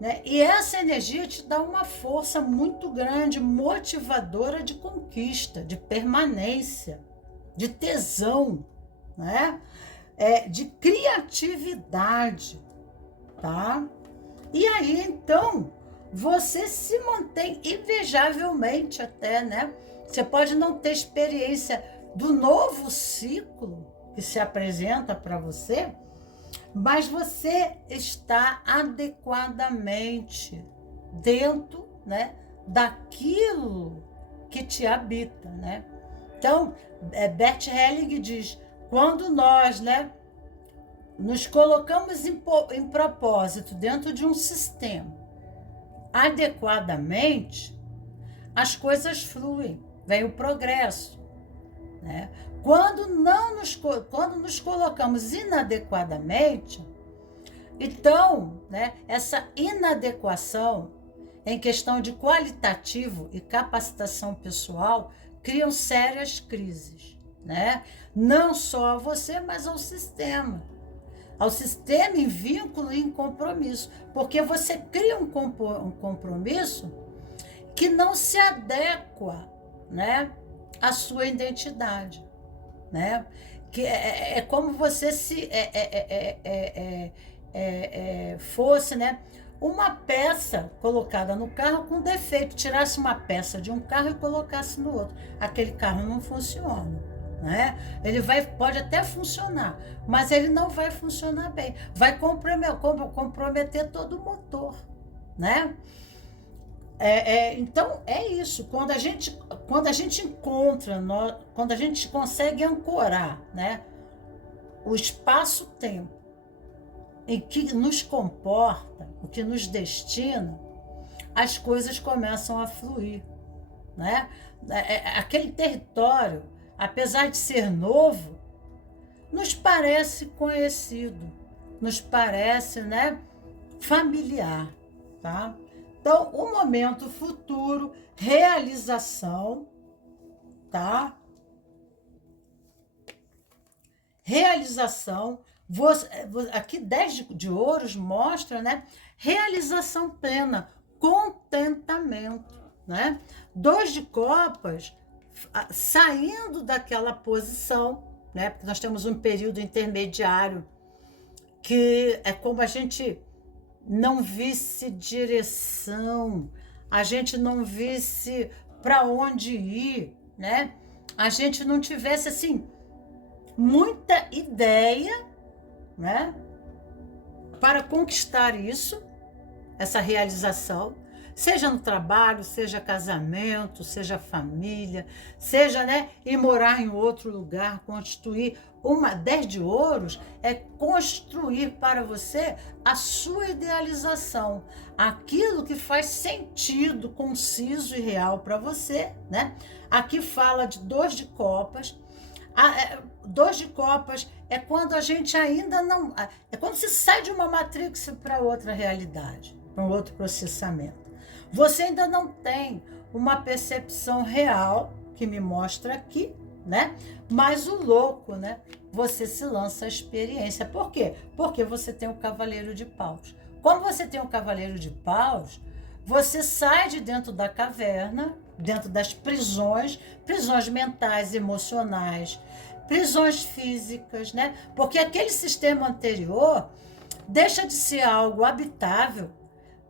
né? E essa energia te dá uma força muito grande, motivadora de conquista, de permanência, de tesão, né? De criatividade, tá? E aí, então, você se mantém invejavelmente até, né? Você pode não ter experiência do novo ciclo que se apresenta para você, mas você está adequadamente dentro, né, daquilo que te habita, né? Então, Bert Helling diz, quando nós, né, nos colocamos em propósito dentro de um sistema adequadamente, as coisas fluem, vem o progresso, né? Quando nos colocamos inadequadamente, então, né, essa inadequação em questão de qualitativo e capacitação pessoal criam sérias crises, né? Não só a você, mas ao sistema. Ao sistema em vínculo e em compromisso. Porque você cria um compromisso que não se adequa, né, à sua identidade, né? Que é como você se fosse, né, uma peça colocada no carro com defeito, tirasse uma peça de um carro e colocasse no outro. Aquele carro não funciona, né? Ele pode até funcionar, mas ele não vai funcionar bem. Vai comprometer todo o motor, né? Então é isso. Quando a gente encontra, quando a gente consegue ancorar, né, o espaço-tempo em que nos comporta, o que nos destina, as coisas começam a fluir, né? Aquele território, apesar de ser novo, nos parece conhecido, nos parece, né, familiar, tá? Então, o momento futuro, realização, tá? Realização. Aqui 10 de ouros mostra, né, realização plena, contentamento, né? 2 de copas, saindo daquela posição, né? Porque nós temos um período intermediário que é como a gente não visse direção, a gente não visse para onde ir, né? A gente não tivesse assim muita ideia, né, para conquistar isso, essa realização, seja no trabalho, seja casamento, seja família, seja, né, ir morar em outro lugar, constituir 10 de ouros é construir para você a sua idealização, aquilo que faz sentido, conciso e real para você, né? Aqui fala de 2 de copas. 2 de copas é quando a gente ainda não... É quando se sai de uma matrix para outra realidade, para um outro processamento. Você ainda não tem uma percepção real, que me mostra aqui, né? Mas o louco, né? Você se lança a experiência. Por quê? Porque você tem o cavaleiro de paus. Como você tem o cavaleiro de paus, você sai de dentro da caverna, dentro das prisões mentais, emocionais, prisões físicas, né? Porque aquele sistema anterior deixa de ser algo habitável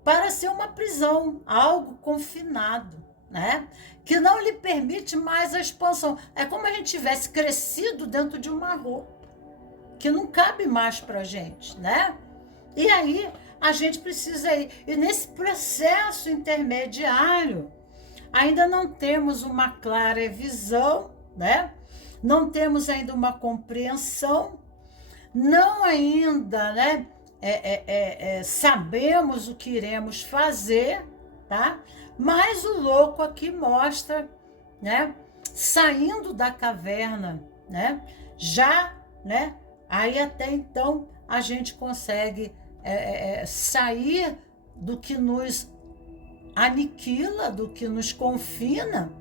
para ser uma prisão, algo confinado, né? Que não lhe permite mais a expansão. É como a gente tivesse crescido dentro de uma roupa, que não cabe mais para a gente, né? E aí a gente precisa ir. E nesse processo intermediário, ainda não temos uma clara visão, né? Não temos ainda uma compreensão, não ainda, né? Sabemos o que iremos fazer, tá? Mas o louco aqui mostra, né? Saindo da caverna, né? Já, né? Aí até então a gente consegue sair do que nos aniquila, do que nos confina,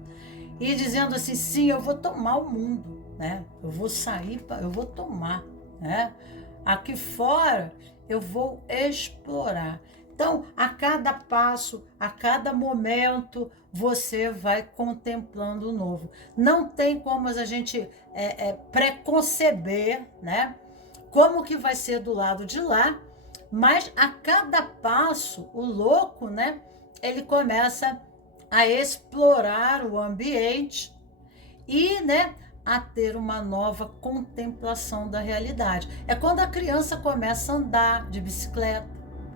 e dizendo assim, sim, eu vou tomar o mundo, né? Eu vou sair, eu vou tomar, né? Aqui fora eu vou explorar. Então, a cada passo, a cada momento, você vai contemplando o novo. Não tem como a gente preconceber, né? Como que vai ser do lado de lá, mas a cada passo, o louco, né? Ele começa a explorar o ambiente e, né, a ter uma nova contemplação da realidade. É quando a criança começa a andar de bicicleta,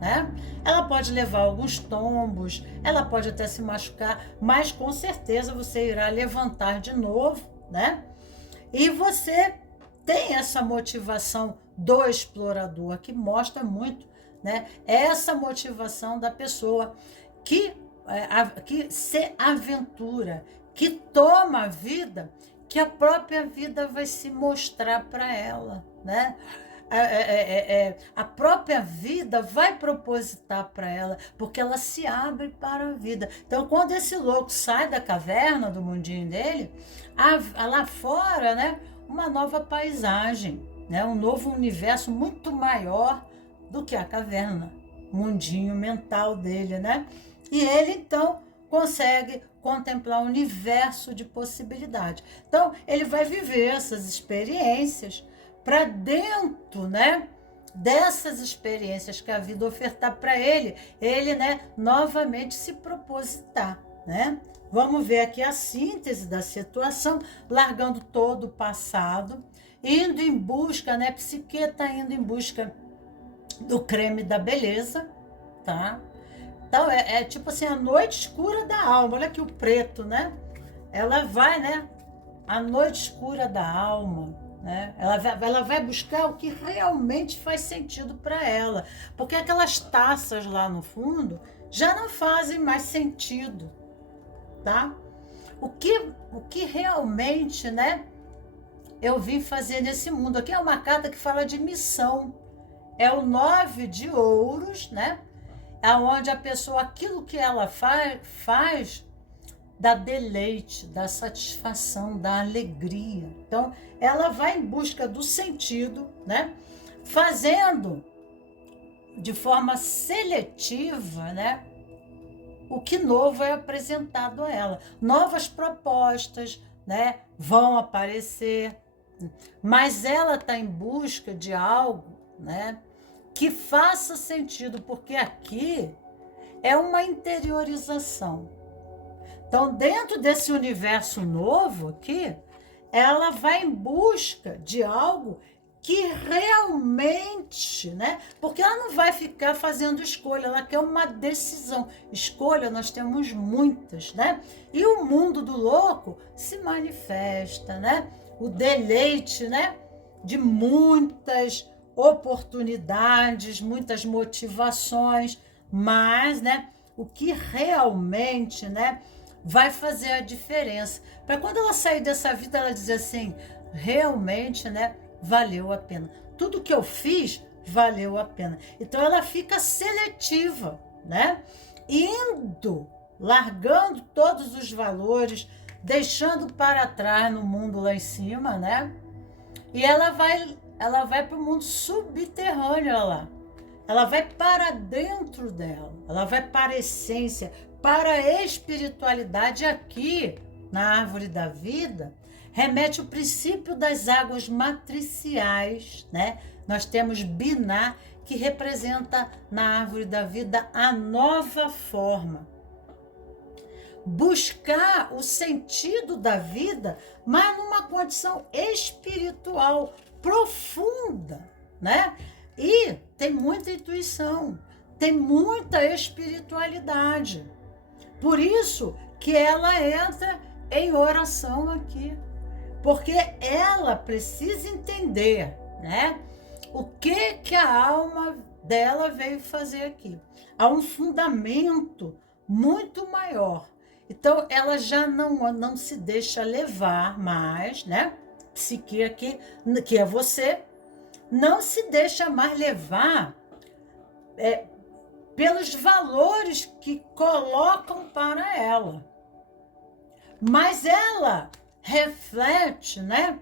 né? Ela pode levar alguns tombos, ela pode até se machucar, mas com certeza você irá levantar de novo, né? E você tem essa motivação do explorador, que mostra muito, né? Essa motivação da pessoa que se aventura, que toma a vida, que a própria vida vai se mostrar para ela, né? A própria vida vai propositar para ela, porque ela se abre para a vida. Então, quando esse louco sai da caverna, do mundinho dele, lá fora, né, uma nova paisagem, né, um novo universo muito maior do que a caverna, mundinho mental dele, né? E ele, então, consegue contemplar um universo de possibilidades. Então, ele vai viver essas experiências para dentro, né, dessas experiências que a vida ofertar para ele, né, novamente se propositar, né? Vamos ver aqui a síntese da situação, largando todo o passado, indo em busca, né, Psique está indo em busca do creme da beleza, tá? Então, tipo assim, a noite escura da alma. Olha aqui o preto, né? Ela vai, né? A noite escura da alma, né? Ela vai buscar o que realmente faz sentido para ela. Porque aquelas taças lá no fundo já não fazem mais sentido, tá? O que realmente, né? Eu vim fazer nesse mundo. Aqui é uma carta que fala de missão. É o 9 de ouros, né? Aonde a pessoa, aquilo que ela faz dá deleite, dá satisfação, dá alegria. Então, ela vai em busca do sentido, né? Fazendo de forma seletiva, né? O que novo é apresentado a ela. Novas propostas, né? Vão aparecer, mas ela está em busca de algo, né? Que faça sentido, porque aqui é uma interiorização. Então, dentro desse universo novo aqui, ela vai em busca de algo que realmente, né? Porque ela não vai ficar fazendo escolha, ela quer uma decisão. Escolha nós temos muitas, né? E o mundo do louco se manifesta, né? O deleite, né? De muitas oportunidades, muitas motivações, mas, né, o que realmente, né, vai fazer a diferença. Para quando ela sair dessa vida, ela dizer assim, realmente, né, valeu a pena. Tudo que eu fiz valeu a pena. Então ela fica seletiva, né? Indo, largando todos os valores, deixando para trás no mundo lá em cima, né? E ela vai para o mundo subterrâneo lá. Ela vai para dentro dela, ela vai para a essência, para a espiritualidade. Aqui, na árvore da vida, remete o princípio das águas matriciais, né? Nós temos Biná, que representa na árvore da vida a nova forma. Buscar o sentido da vida, mas numa condição espiritual profunda, né? E tem muita intuição, tem muita espiritualidade. Por isso que ela entra em oração aqui, porque ela precisa entender, né? O que a alma dela veio fazer aqui. Há um fundamento muito maior. Então, ela já não se deixa levar mais, né? Psique aqui, que é você, não se deixa mais levar pelos valores que colocam para ela. Mas ela reflete, né,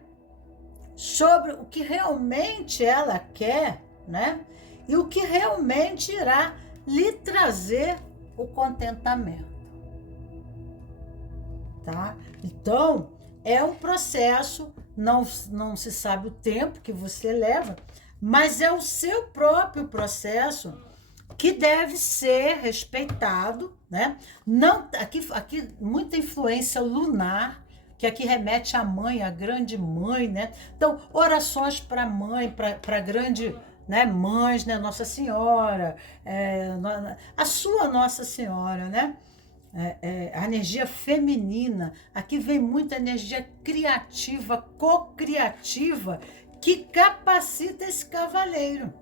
sobre o que realmente ela quer, né, e o que realmente irá lhe trazer o contentamento, tá? Então, é um processo, não se sabe o tempo que você leva, mas é o seu próprio processo que deve ser respeitado, né? Não, aqui muita influência lunar, que aqui remete à mãe, à grande mãe, né? Então, orações para a mãe, para grande, né, mães, né? Nossa Senhora, a sua Nossa Senhora, né? A energia feminina, aqui vem muita energia criativa, co-criativa, que capacita esse cavaleiro,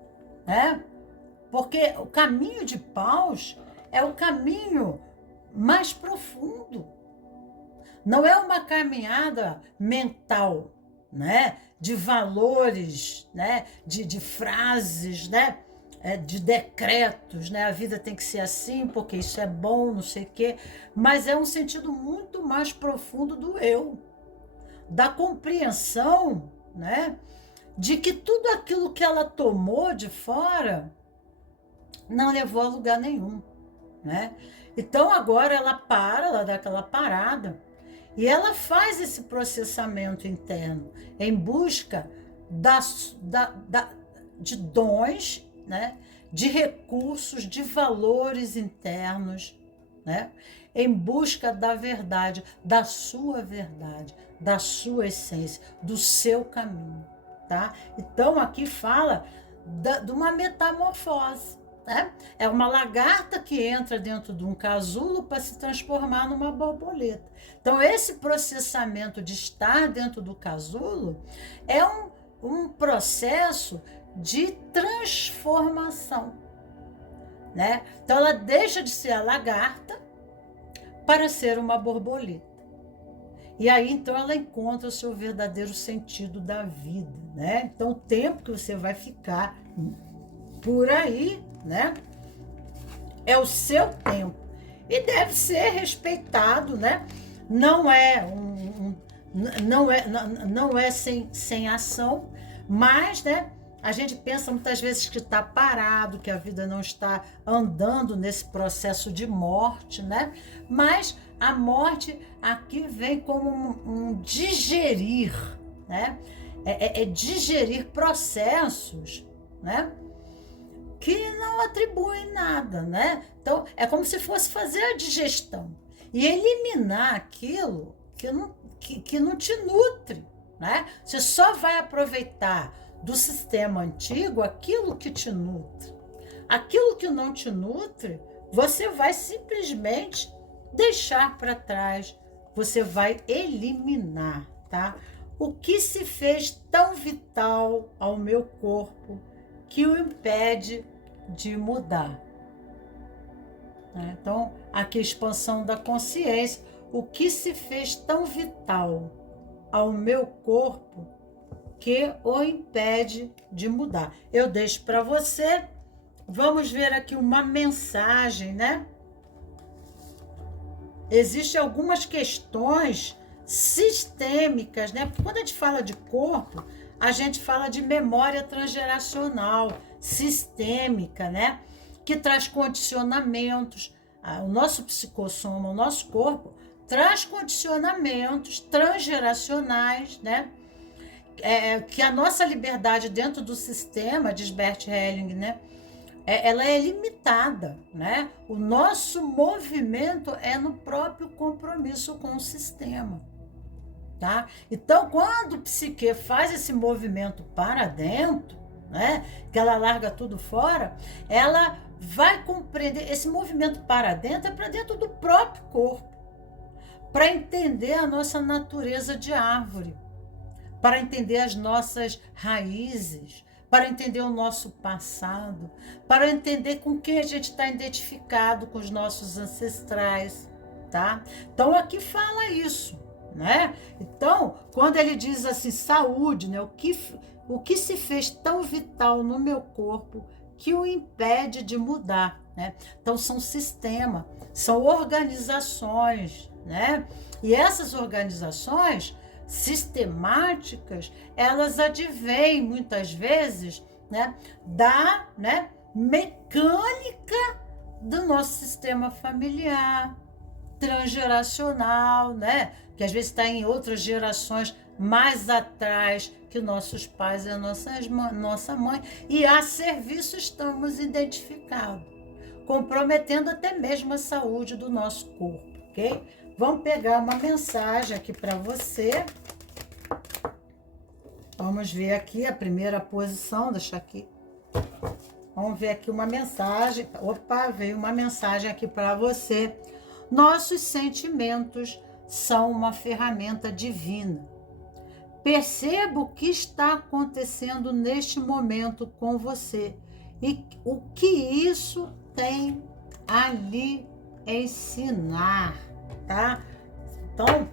né? Porque o caminho de Paus é o caminho mais profundo. Não é uma caminhada mental, né? De valores, né? De frases, né? De decretos, né? A vida tem que ser assim, porque isso é bom, não sei o quê. Mas é um sentido muito mais profundo do eu, da compreensão, né? De que tudo aquilo que ela tomou de fora não levou a lugar nenhum, né? Então agora ela dá aquela parada e ela faz esse processamento interno em busca de dons, né? De recursos, de valores internos, né? Em busca da verdade, da sua essência, do seu caminho, tá? Então aqui fala de uma metamorfose. É uma lagarta que entra dentro de um casulo para se transformar numa borboleta. Então, esse processamento de estar dentro do casulo é um processo de transformação, né? Então, ela deixa de ser a lagarta para ser uma borboleta. E aí, então, ela encontra o seu verdadeiro sentido da vida, né? Então, o tempo que você vai ficar por aí, né? É o seu tempo e deve ser respeitado, né? Não é não é sem ação, mas, né? A gente pensa muitas vezes que está parado, que a vida não está andando nesse processo de morte, né? Mas a morte aqui vem como um digerir, né? Digerir processos, né? Que não atribuem nada, né? Então, é como se fosse fazer a digestão e eliminar aquilo que não te nutre, né? Você só vai aproveitar do sistema antigo aquilo que te nutre. Aquilo que não te nutre, você vai simplesmente deixar para trás, você vai eliminar, tá? O que se fez tão vital ao meu corpo que o impede de mudar. Então, aqui a expansão da consciência, o que se fez tão vital ao meu corpo que o impede de mudar. Eu deixo para você, vamos ver aqui uma mensagem, né? Existem algumas questões sistêmicas, né? Porque quando a gente fala de corpo, a gente fala de memória transgeracional, sistêmica, né? Que traz condicionamentos. O nosso psicossoma, o nosso corpo, traz condicionamentos transgeracionais, né? Que a nossa liberdade dentro do sistema, diz Bert Helling, né? Ela é limitada, né? O nosso movimento é no próprio compromisso com o sistema. Tá? Então, quando o psique faz esse movimento para dentro, né, que ela larga tudo fora, ela vai compreender. Esse movimento para dentro é para dentro do próprio corpo, para entender a nossa natureza de árvore, para entender as nossas raízes, para entender o nosso passado, para entender com quem a gente está identificado, com os nossos ancestrais, tá? Então, aqui fala isso, né? Então, quando ele diz assim, saúde, né? O que se fez tão vital no meu corpo que o impede de mudar, né? Então, são sistemas, são organizações, né? E essas organizações sistemáticas, elas advêm, muitas vezes, né, da, né, mecânica do nosso sistema familiar, transgeracional, né? Que às vezes está em outras gerações mais atrás que nossos pais e a nossa mãe, e a serviço estamos identificados, comprometendo até mesmo a saúde do nosso corpo, ok? Vamos pegar uma mensagem aqui para você. Vamos ver aqui a primeira posição, deixa aqui. Vamos ver aqui uma mensagem. Opa, veio uma mensagem aqui para você. Nossos sentimentos são uma ferramenta divina. Perceba o que está acontecendo neste momento com você e o que isso tem a lhe ensinar, tá? Então,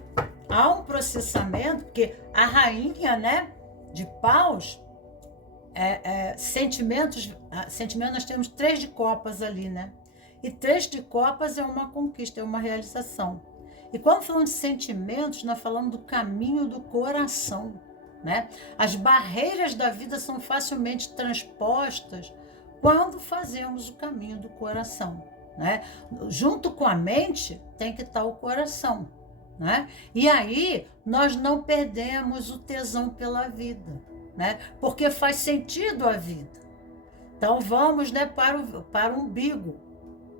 há um processamento, porque a rainha, né, de paus, sentimentos, nós temos 3 de copas ali, né? E 3 de copas é uma conquista, é uma realização. E quando falamos de sentimentos, nós falamos do caminho do coração, né? As barreiras da vida são facilmente transpostas quando fazemos o caminho do coração, né? Junto com a mente tem que estar o coração, né? E aí nós não perdemos o tesão pela vida, né? Porque faz sentido a vida. Então vamos, né, para o umbigo,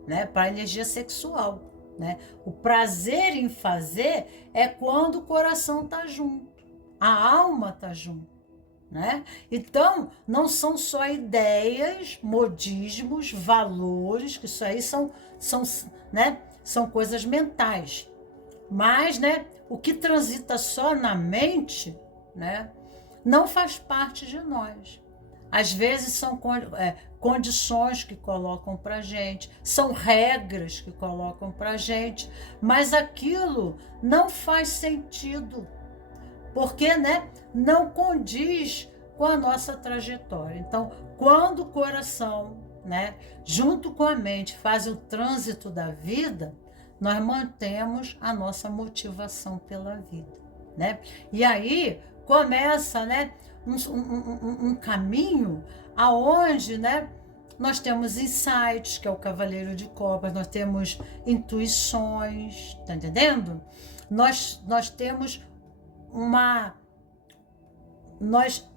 né, para a energia sexual, né? O prazer em fazer é quando o coração está junto, a alma está junto, né? Então, não são só ideias, modismos, valores, que isso aí né, são coisas mentais. Mas, né, o que transita só na mente, né, não faz parte de nós. Às vezes são condições que colocam para gente, são regras que colocam para gente, mas aquilo não faz sentido, porque, né, não condiz com a nossa trajetória. Então, quando o coração, né, junto com a mente, faz o trânsito da vida, nós mantemos a nossa motivação pela vida, né? E aí começa, né, um caminho aonde, né, nós temos insights, que é o Cavaleiro de Copas, nós temos intuições, tá entendendo? Nós temos nós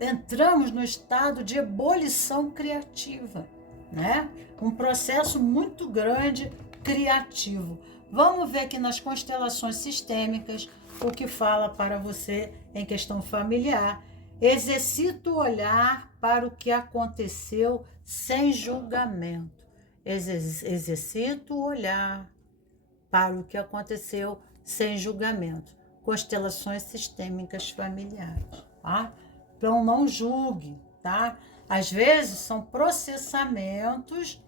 entramos no estado de ebulição criativa, né? Um processo muito grande criativo. Vamos ver aqui nas constelações sistêmicas o que fala para você em questão familiar. Exercita o olhar para o que aconteceu sem julgamento. Exercita o olhar para o que aconteceu sem julgamento. Constelações sistêmicas familiares, tá? Então não julgue, tá? Às vezes são processamentos,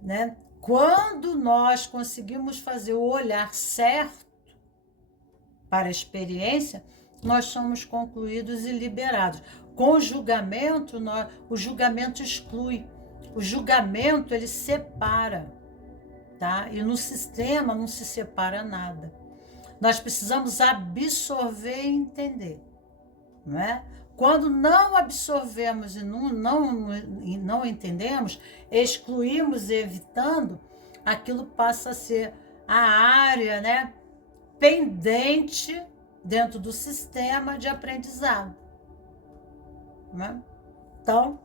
né? Quando nós conseguimos fazer o olhar certo para a experiência, nós somos concluídos e liberados. Com o julgamento, o julgamento exclui. O julgamento, ele separa, tá? E no sistema não se separa nada. Nós precisamos absorver e entender, não é? Quando não absorvemos e não entendemos, excluímos e evitando, aquilo passa a ser a área, né, pendente dentro do sistema de aprendizado, né? Então,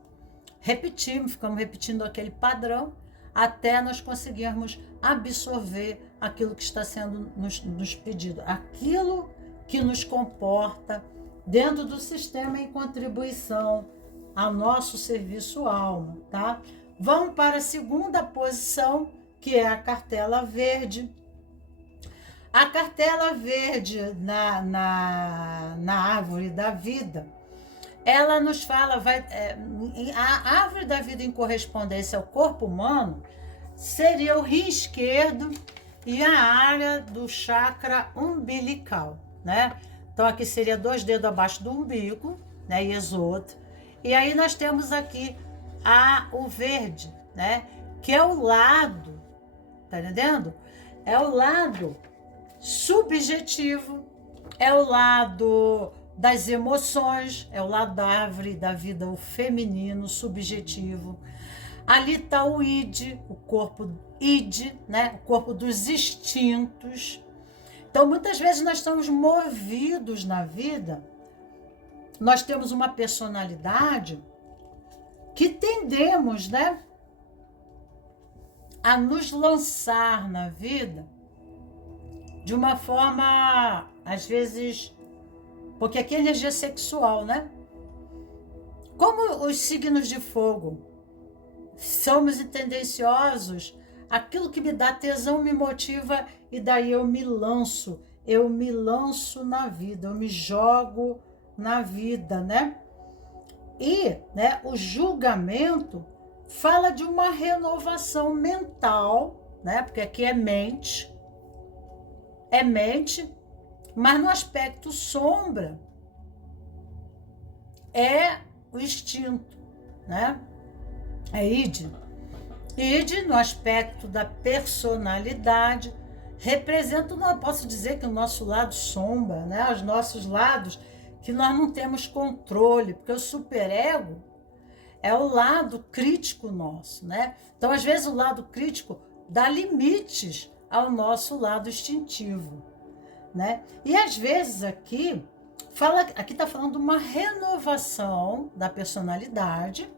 ficamos repetindo aquele padrão até nós conseguirmos absorver aquilo que está sendo nos pedido, aquilo que nos comporta dentro do sistema em contribuição ao nosso serviço alma, tá? Vamos para a segunda posição, que é a cartela verde. A cartela verde na árvore da vida, ela nos fala, a árvore da vida em correspondência ao corpo humano seria o rim esquerdo e a área do chakra umbilical, né? Então aqui seria 2 dedos abaixo do umbigo, né, e Esota. E aí nós temos aqui há o verde, né? Que é o lado, tá entendendo? É o lado subjetivo, é o lado das emoções, é o lado da árvore da vida, o feminino, subjetivo. Ali está o id, o corpo id, né? O corpo dos instintos. Então, muitas vezes nós estamos movidos na vida, nós temos uma personalidade que tendemos, né, a nos lançar na vida de uma forma, às vezes, porque aqui é energia sexual, né? Como os signos de fogo somos tendenciosos, aquilo que me dá tesão me motiva e daí eu me lanço na vida, eu me jogo na vida, né? E, né, o julgamento fala de uma renovação mental, né? Porque aqui é mente, mas no aspecto sombra é o instinto, né? É id. Id, no aspecto da personalidade, representa, não posso dizer que o nosso lado sombra, né? Os nossos lados que nós não temos controle, porque o superego é o lado crítico nosso, né? Então, às vezes, o lado crítico dá limites ao nosso lado instintivo, né? E às vezes aqui está falando de uma renovação da personalidade,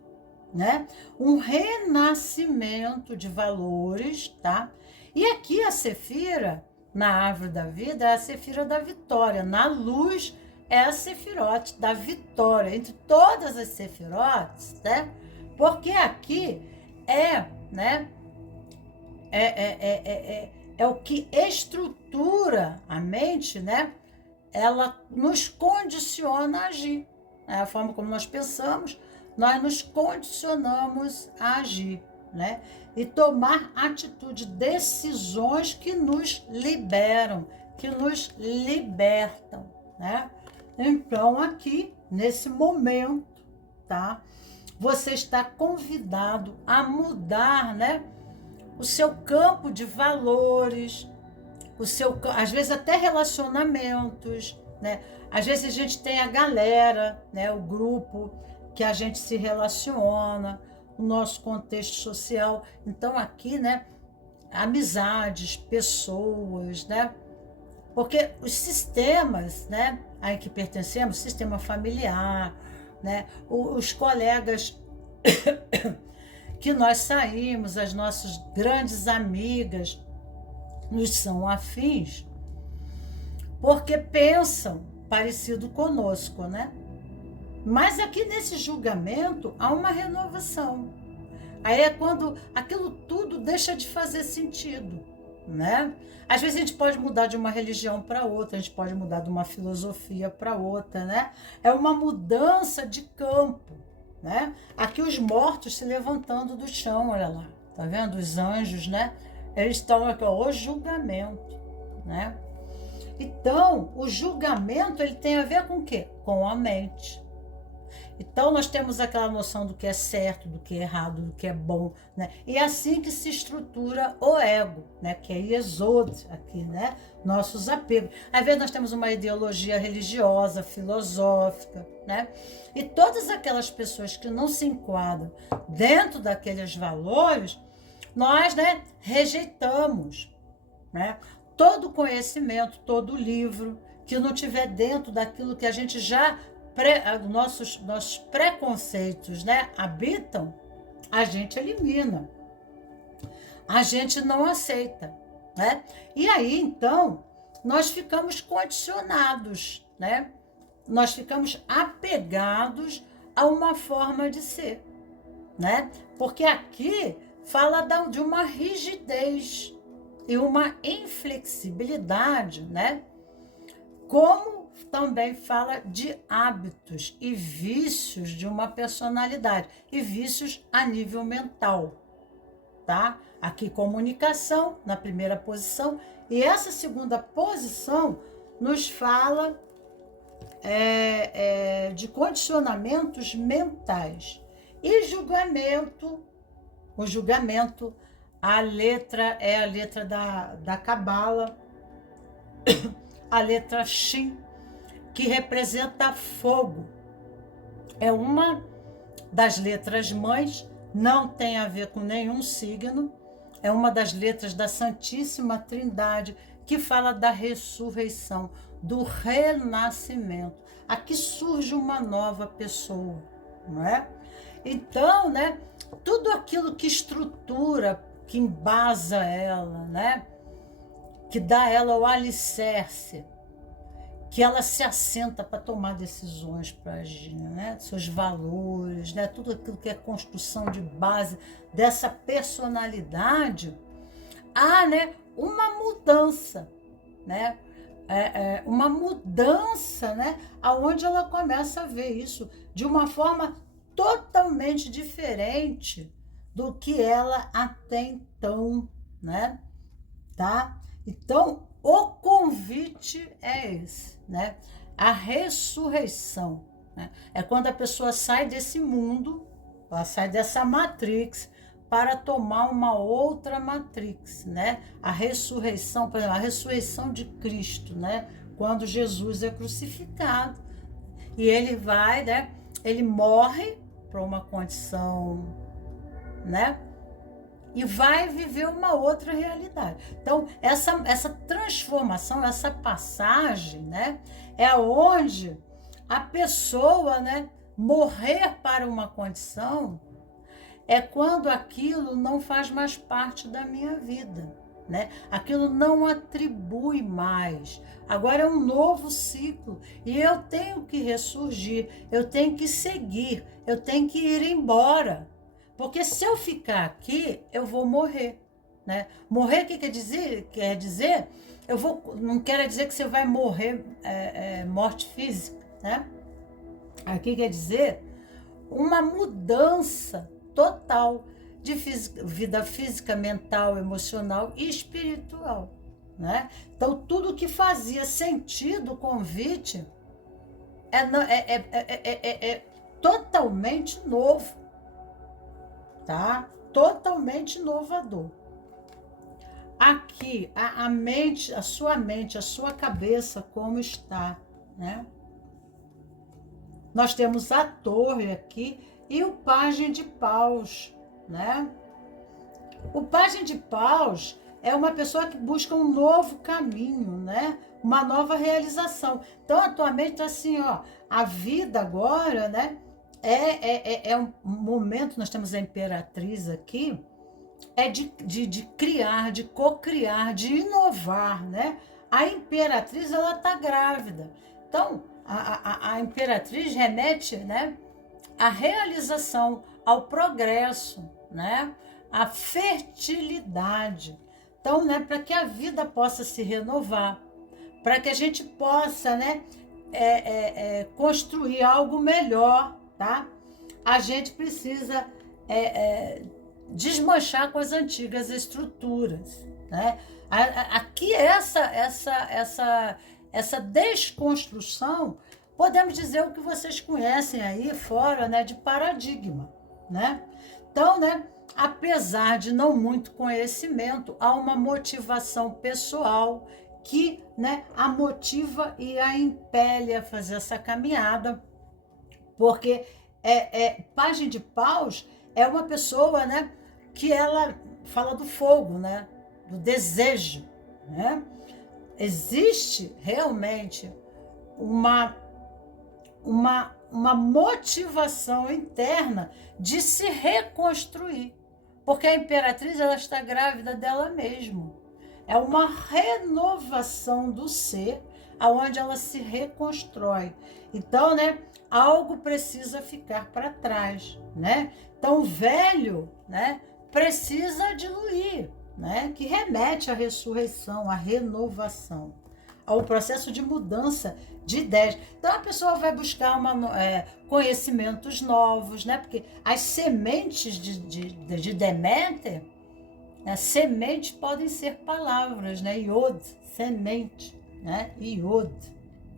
né? Um renascimento de valores, tá? E aqui a Sefira, na árvore da vida, é a Sefira da vitória. Na luz é a Sefirote da vitória, entre todas as Sefirotes, né? Porque aqui né? É o que estrutura a mente, né? Ela nos condiciona a agir. É a forma como nós pensamos, nós nos condicionamos a agir, né? E tomar atitude, decisões que nos liberam, que nos libertam, né? Então, aqui, nesse momento, tá? Você está convidado a mudar, né? O seu campo de valores, às vezes até relacionamentos, né? Às vezes a gente tem a galera, né? O grupo que a gente se relaciona, o nosso contexto social. Então aqui, né? Amizades, pessoas, né? Porque os sistemas, né? A que pertencemos, sistema familiar, né? Os colegas que nós saímos, as nossas grandes amigas, nos são afins, porque pensam parecido conosco, né? Mas aqui nesse julgamento há uma renovação. Aí é quando aquilo tudo deixa de fazer sentido, né? Às vezes a gente pode mudar de uma religião para outra, a gente pode mudar de uma filosofia para outra, né? É uma mudança de campo, né? Aqui os mortos se levantando do chão, olha lá, tá vendo? Os anjos, né? Eles estão aqui, ó, o julgamento, né? Então, o julgamento, ele tem a ver com o quê? Com a mente. Então, nós temos aquela noção do que é certo, do que é errado, do que é bom, né? E é assim que se estrutura o ego, né? Que é Yesod aqui, né? Nossos apegos. Às vezes nós temos uma ideologia religiosa, filosófica, né? E todas aquelas pessoas que não se enquadram dentro daqueles valores, nós, né, rejeitamos, né? Todo conhecimento, todo livro que não tiver dentro daquilo que a gente já nossos preconceitos, né, habitam, a gente elimina, a gente não aceita, né? E aí então nós ficamos condicionados, né? Nós ficamos apegados a uma forma de ser, né? Porque aqui fala de uma rigidez e uma inflexibilidade, né? Como também fala de hábitos e vícios de uma personalidade, e vícios a nível mental, tá? Aqui comunicação, na primeira posição, e essa segunda posição nos fala de condicionamentos mentais. E julgamento, o julgamento, a letra é a letra da Cabala, a letra Shin, que representa fogo. É uma das letras mães, não tem a ver com nenhum signo, é uma das letras da Santíssima Trindade, que fala da ressurreição, do renascimento. Aqui surge uma nova pessoa, não é? Então, né, tudo aquilo que estrutura, que embasa ela, né, que dá a ela o alicerce, que ela se assenta para tomar decisões, para agir, né? Seus valores, né? Tudo aquilo que é construção de base dessa personalidade, há, né, uma mudança, né? Uma mudança, né? Aonde ela começa a ver isso de uma forma totalmente diferente do que ela até então, né? Tá? Então, o convite é esse, né? A ressurreição, né? É quando a pessoa sai desse mundo, ela sai dessa matrix para tomar uma outra matrix, né? A ressurreição, por exemplo, a ressurreição de Cristo, né? Quando Jesus é crucificado e ele vai, né? Ele morre para uma condição, né? E vai viver uma outra realidade. Então, essa transformação, essa passagem, né, é onde a pessoa, né, morrer para uma condição é quando aquilo não faz mais parte da minha vida, né? Aquilo não atribui mais. Agora é um novo ciclo e eu tenho que ressurgir, eu tenho que seguir, eu tenho que ir embora. Porque se eu ficar aqui, eu vou morrer, né? Morrer, o que quer dizer? Quer dizer, não quer dizer que você vai morrer morte física, né? Aqui quer dizer uma mudança total de vida física, mental, emocional e espiritual, né? Então, tudo que fazia sentido o convite é totalmente novo. Tá? Totalmente inovador. Aqui, a mente, a sua cabeça, como está, né? Nós temos a torre aqui e o pajem de paus, né? O pajem de paus é uma pessoa que busca um novo caminho, né? Uma nova realização. Então, atualmente, assim, ó, a vida agora, né? É um momento, nós temos a imperatriz aqui, de criar, de co-criar, de inovar, né? A imperatriz, ela está grávida. Então, a imperatriz remete, né, à realização, ao progresso, né? À fertilidade. Então, né, para que a vida possa se renovar, para que a gente possa, né, construir algo melhor, tá? A gente precisa desmanchar com as antigas estruturas, né? Aqui essa desconstrução, podemos dizer o que vocês conhecem aí fora, né, de paradigma, né? Então, né, apesar de não muito conhecimento, há uma motivação pessoal que, né, a motiva e a impele a fazer essa caminhada. Porque pajem de paus é uma pessoa, né, que ela fala do fogo, né, do desejo, né? Existe realmente uma motivação interna de se reconstruir, porque a imperatriz, ela está grávida dela mesma. É uma renovação do ser, aonde ela se reconstrói. Então, né, algo precisa ficar para trás, né? Então, o velho, né, precisa diluir, né? Que remete à ressurreição, à renovação, ao processo de mudança de ideias. Então, a pessoa vai buscar conhecimentos novos, né? Porque as sementes de Deméter, né? Sementes podem ser palavras, né? Iod, semente, né? Iod,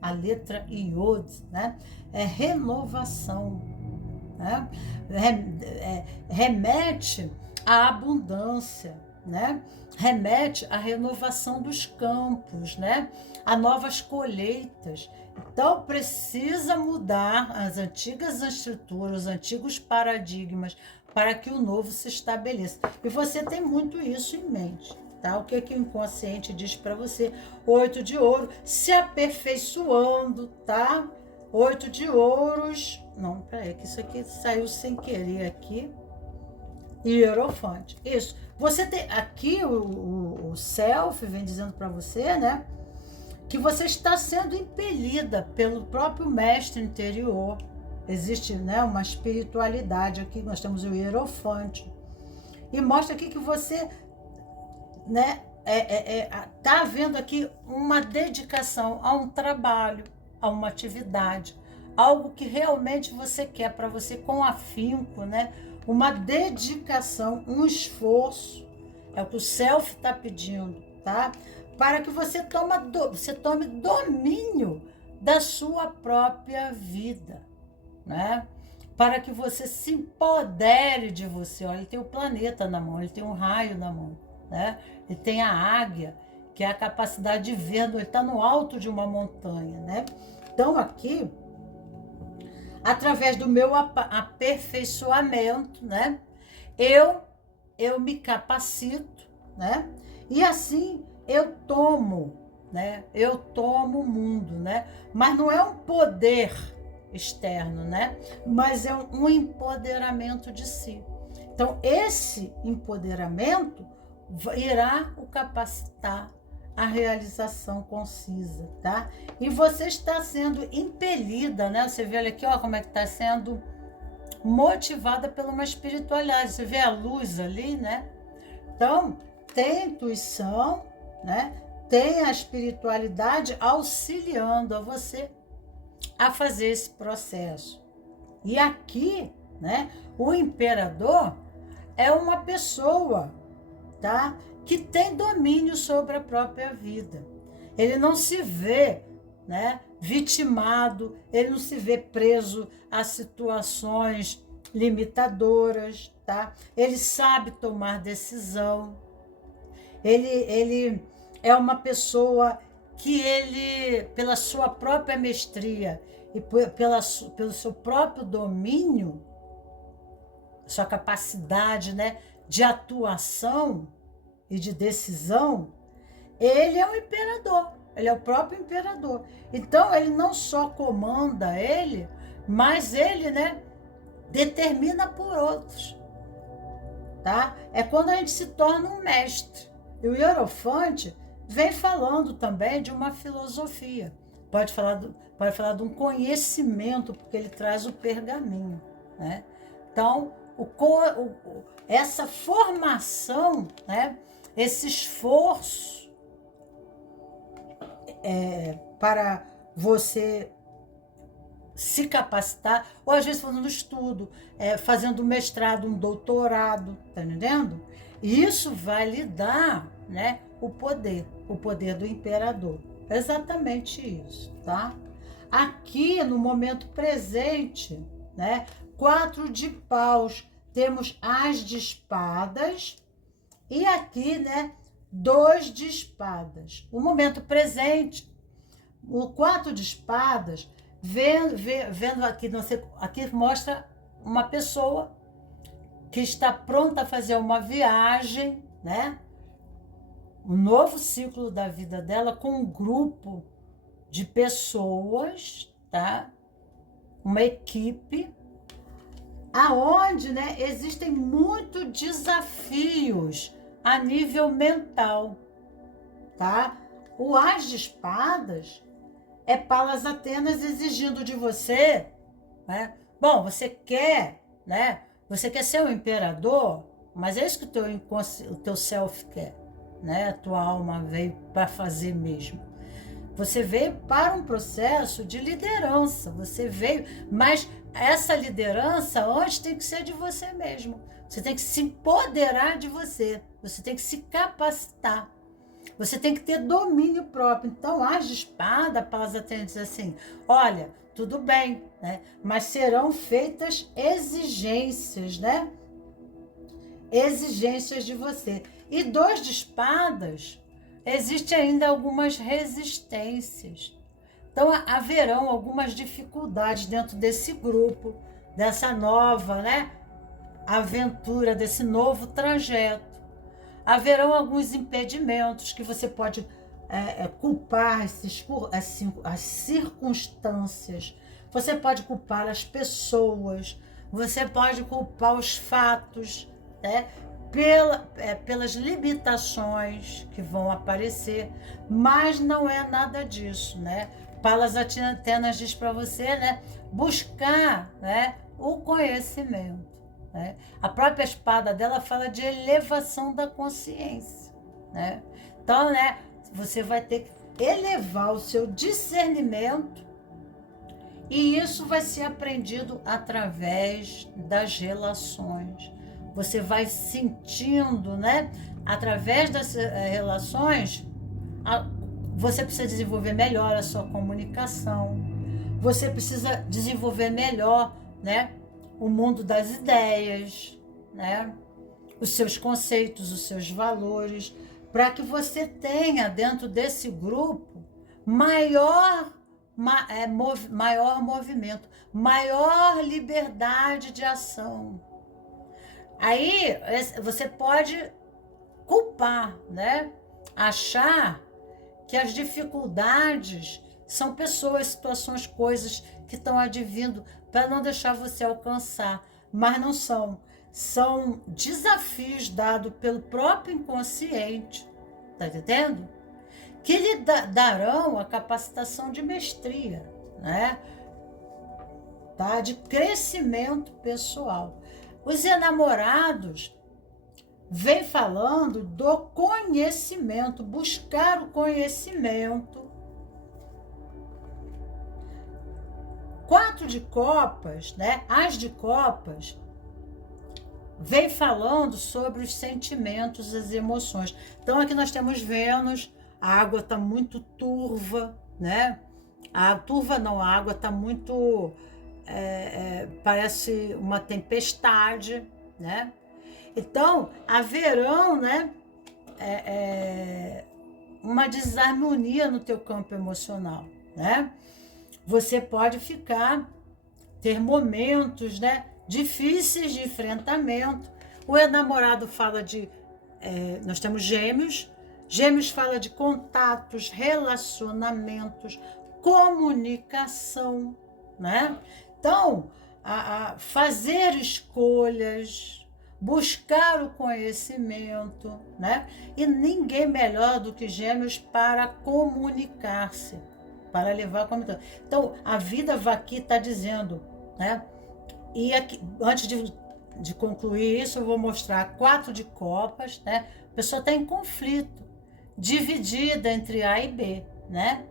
a letra Iod, né? É renovação, né? Remete à abundância, né? Remete à renovação dos campos, né? A novas colheitas. Então, precisa mudar as antigas estruturas, os antigos paradigmas, para que o novo se estabeleça. E você tem muito isso em mente, tá? O que que o inconsciente diz para você? 8 de ouro, se aperfeiçoando, tá? 8 de ouros. Não, peraí, que isso aqui saiu sem querer aqui. Hierofante. Isso. Você tem aqui o self vem dizendo para você, né? Que você está sendo impelida pelo próprio mestre interior. Existe, né, uma espiritualidade aqui. Nós temos o Hierofante. E mostra aqui que você, né, tá havendo aqui uma dedicação a um trabalho, a uma atividade, algo que realmente você quer para você com afinco, né? Uma dedicação, um esforço, é o que o self está pedindo, tá? Para que você tome domínio da sua própria vida, né? Para que você se empodere de você. Olha, ele tem o planeta na mão, ele tem um raio na mão, né? Ele tem a águia, que é a capacidade de ver, ele está no alto de uma montanha, né? Então, aqui, através do meu aperfeiçoamento, né? Eu me capacito, né? E assim eu tomo, né? Eu tomo o mundo, né? Mas não é um poder externo, né? Mas é um empoderamento de si. Então, esse empoderamento irá o capacitar a realização concisa, tá? E você está sendo impelida, né? Você vê aqui, ó, como é que está sendo motivada por uma espiritualidade. Você vê a luz ali, né? Então, tem a intuição, né? Tem a espiritualidade auxiliando a você a fazer esse processo. E aqui, né? O imperador é uma pessoa, tá? Que tem domínio sobre a própria vida. Ele não se vê, né, vitimado, ele não se vê preso a situações limitadoras, tá? Ele sabe tomar decisão. Ele é uma pessoa que ele, pela sua própria mestria e pelo seu próprio domínio, sua capacidade, né, de atuação e de decisão, ele é o imperador, ele é o próprio imperador. Então, ele não só comanda ele, mas ele, né, determina por outros, tá? É quando a gente se torna um mestre. E o Hierofante vem falando também de uma filosofia. Pode falar de um conhecimento, porque ele traz o pergaminho, né? Então, essa formação, né, esse esforço para você se capacitar, ou às vezes fazendo estudo, fazendo um mestrado, um doutorado, tá entendendo? E isso vai lhe dar, né, o poder do imperador. Exatamente isso, tá? Aqui, no momento presente, né, 4 de paus, temos as de espadas, e aqui, né, 2 de espadas. O momento presente, o 4 de espadas, vendo aqui, aqui mostra uma pessoa que está pronta a fazer uma viagem, né? Um novo ciclo da vida dela com um grupo de pessoas, tá? Uma equipe, aonde, né, existem muitos desafios a nível mental, tá? O As de Espadas é Palas Atenas exigindo de você, né? Bom, você quer, né? Você quer ser um imperador, mas é isso que o teu self quer, né? A tua alma veio para fazer mesmo. Você veio para um processo de liderança, você veio, mas essa liderança antes tem que ser de você mesmo. Você tem que se empoderar de você, você tem que se capacitar, você tem que ter domínio próprio. Então, As de Espada, Palas Atenas diz assim, olha, tudo bem, né? Mas serão feitas exigências, né? Exigências de você. E 2 de espadas, existe ainda algumas resistências. Então, haverão algumas dificuldades dentro desse grupo, dessa nova, né, aventura, desse novo trajeto. Haverão alguns impedimentos que você pode culpar as circunstâncias, você pode culpar as pessoas, você pode culpar os fatos, né, pelas limitações que vão aparecer, mas não é nada disso, né? Palas Atenas diz para você, né, buscar, né, o conhecimento. Né? A própria espada dela fala de elevação da consciência. Né? Então, né, você vai ter que elevar o seu discernimento e isso vai ser aprendido através das relações. Você vai sentindo, né, através das relações, você precisa desenvolver melhor a sua comunicação, você precisa desenvolver melhor, né, o mundo das ideias, né, os seus conceitos, os seus valores, para que você tenha dentro desse grupo maior movimento, maior liberdade de ação. Aí você pode culpar, né, achar que as dificuldades são pessoas, situações, coisas que estão advindo para não deixar você alcançar, mas não são. São desafios dados pelo próprio inconsciente, tá entendendo? Que lhe darão a capacitação de mestria, né? Tá? De crescimento pessoal. Os enamorados vem falando do conhecimento, buscar o conhecimento. 4 de copas, né? As de copas, vem falando sobre os sentimentos, as emoções. Então aqui nós temos Vênus, a água está muito turva, né? A água está muito, parece uma tempestade, né? Então, haverão, né, uma desarmonia no teu campo emocional, né? Você pode ter momentos, né, difíceis de enfrentamento. O enamorado fala nós temos Gêmeos. Gêmeos fala de contatos, relacionamentos, comunicação, né? Então, fazer escolhas, buscar o conhecimento, né? E ninguém melhor do que Gêmeos para comunicar-se, para levar a comunicação. Então, a vida aqui está dizendo, né? E aqui, antes de concluir isso, eu vou mostrar 4 de copas, né? A pessoa está em conflito, dividida entre A e B, né?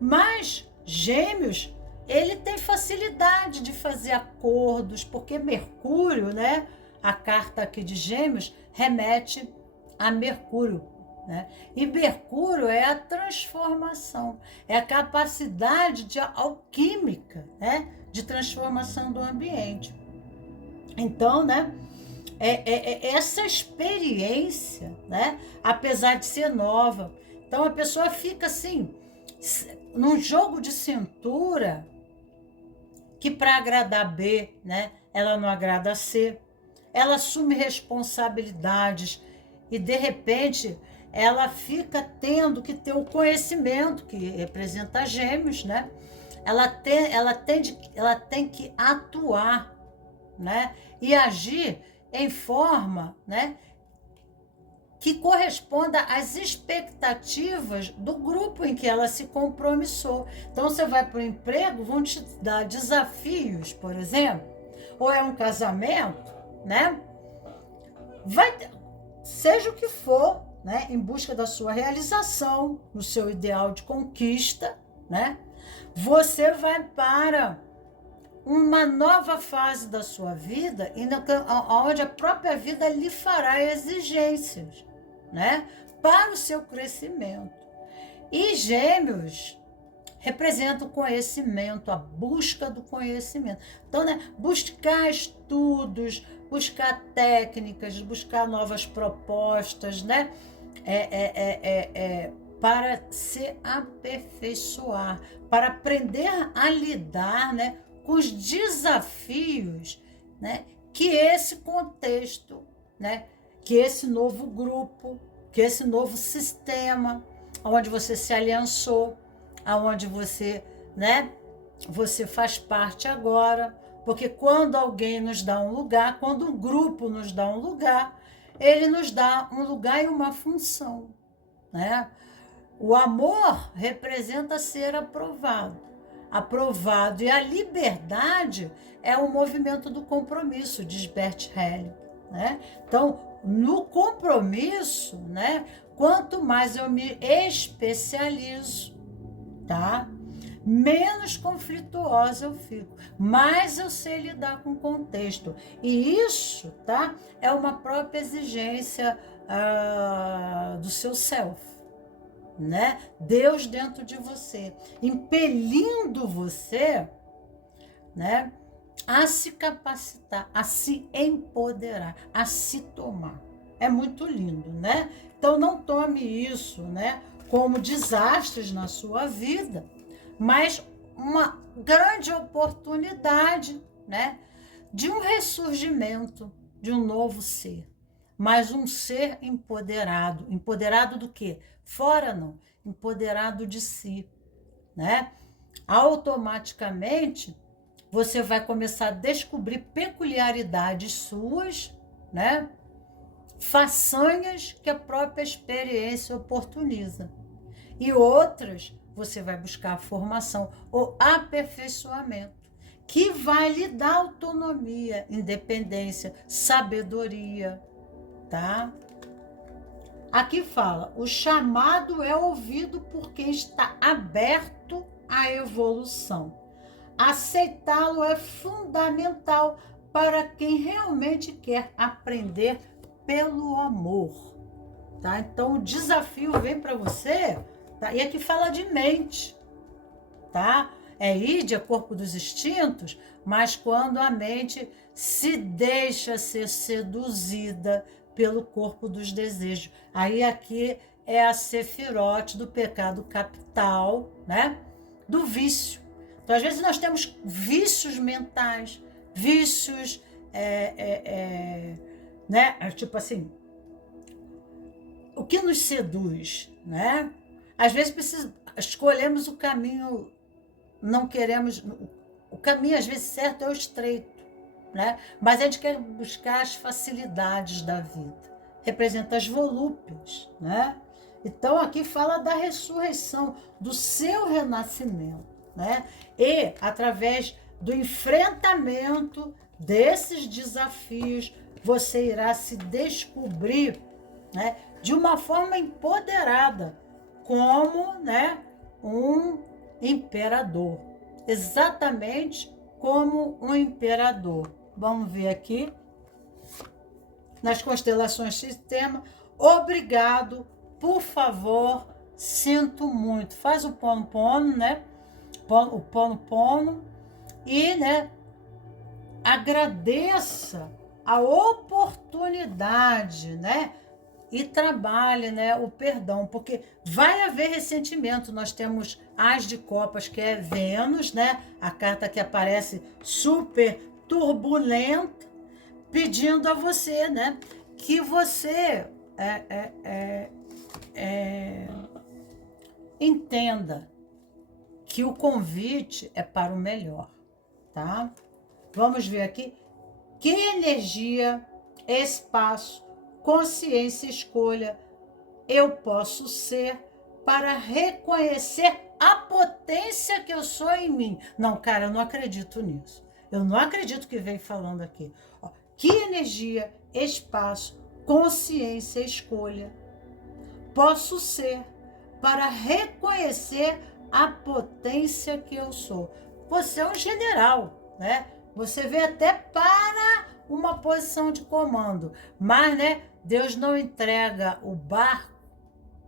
Mas Gêmeos, ele tem facilidade de fazer acordos, porque Mercúrio, né? A carta aqui de Gêmeos remete a Mercúrio, né? E Mercúrio é a transformação, é a capacidade alquímica, né? De transformação do ambiente. Então, né? Essa experiência, né? Apesar de ser nova, então a pessoa fica assim, num jogo de cintura, que para agradar B, né? Ela não agrada C. Ela assume responsabilidades e, de repente, ela fica tendo que ter o conhecimento, que representa Gêmeos, né? Ela tem que atuar, né? E agir em forma, né, que corresponda às expectativas do grupo em que ela se compromissou. Então, você vai para o emprego, vão te dar desafios, por exemplo, ou é um casamento, né? Seja o que for, né, em busca da sua realização, no seu ideal de conquista, né? Você vai para uma nova fase da sua vida, onde a própria vida lhe fará exigências, né, para o seu crescimento. E Gêmeos representa o conhecimento, a busca do conhecimento. Então, né, buscar estudos, buscar técnicas, buscar novas propostas, né? Para se aperfeiçoar, para aprender a lidar, né, com os desafios, né, que esse contexto, né, que esse novo grupo, que esse novo sistema, onde você se aliançou, aonde você, né, você faz parte agora, porque quando alguém nos dá um lugar, quando um grupo nos dá um lugar, ele nos dá um lugar e uma função, né? O amor representa ser aprovado. Aprovado. E a liberdade é o movimento do compromisso, diz Bert Helling, né? Então, no compromisso, né, quanto mais eu me especializo, tá? Menos conflituosa eu fico, mais eu sei lidar com o contexto. E isso, tá? É uma própria exigência do seu self, né? Deus dentro de você, impelindo você, né, a se capacitar, a se empoderar, a se tomar. É muito lindo, né? Então não tome isso, né, como desastres na sua vida, mas uma grande oportunidade, né, de um ressurgimento, de um novo ser. Mas um ser empoderado. Empoderado do quê? Fora não. Empoderado de si, né? Automaticamente, você vai começar a descobrir peculiaridades suas, né? Façanhas que a própria experiência oportuniza. E outras, você vai buscar a formação, o aperfeiçoamento, que vai lhe dar autonomia, independência, sabedoria, tá? Aqui fala, o chamado é ouvido por quem está aberto à evolução. Aceitá-lo é fundamental para quem realmente quer aprender pelo amor, tá? Então o desafio vem para você, tá? E aqui fala de mente, tá? É ídia, corpo dos instintos, mas quando a mente se deixa ser seduzida pelo corpo dos desejos. Aí aqui é a sefirote do pecado capital, né? Do vício. Então, às vezes, nós temos vícios mentais, vícios, né? Tipo assim, o que nos seduz, né? Às vezes escolhemos o caminho, não queremos, o caminho às vezes certo é o estreito, né? Mas a gente quer buscar as facilidades da vida, representa as volúpias, né? Então aqui fala da ressurreição, do seu renascimento, né? E através do enfrentamento desses desafios, você irá se descobrir, né, de uma forma empoderada, como, né, um imperador, exatamente como um imperador. Vamos ver aqui, nas constelações sistema, obrigado, por favor, sinto muito. Faz o pono, né? O pono, e, né, agradeça a oportunidade, né? E trabalhe, né, o perdão, porque vai haver ressentimento. Nós temos As de Copas, que é Vênus, né? A carta que aparece super turbulenta, pedindo a você, né, que você entenda que o convite é para o melhor, tá? Vamos ver aqui. Que energia, espaço, consciência e escolha eu posso ser para reconhecer a potência que eu sou em mim? Não, cara, eu não acredito nisso. Eu não acredito que vem falando aqui. Ó, que energia, espaço, consciência e escolha posso ser para reconhecer a potência que eu sou? Você é um general, né? Você veio até para uma posição de comando, mas, né, Deus não entrega o barco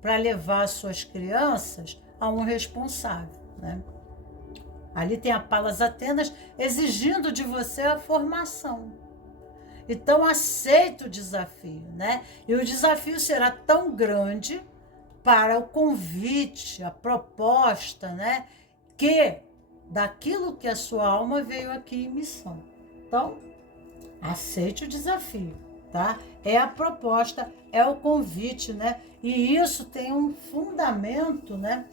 para levar suas crianças a um responsável, né? Ali tem a Palas Atenas exigindo de você a formação. Então, aceita o desafio, né? E o desafio será tão grande para o convite, a proposta, né? Que daquilo que a sua alma veio aqui em missão. Então, aceite o desafio, tá? É a proposta, é o convite, né? E isso tem um fundamento, né?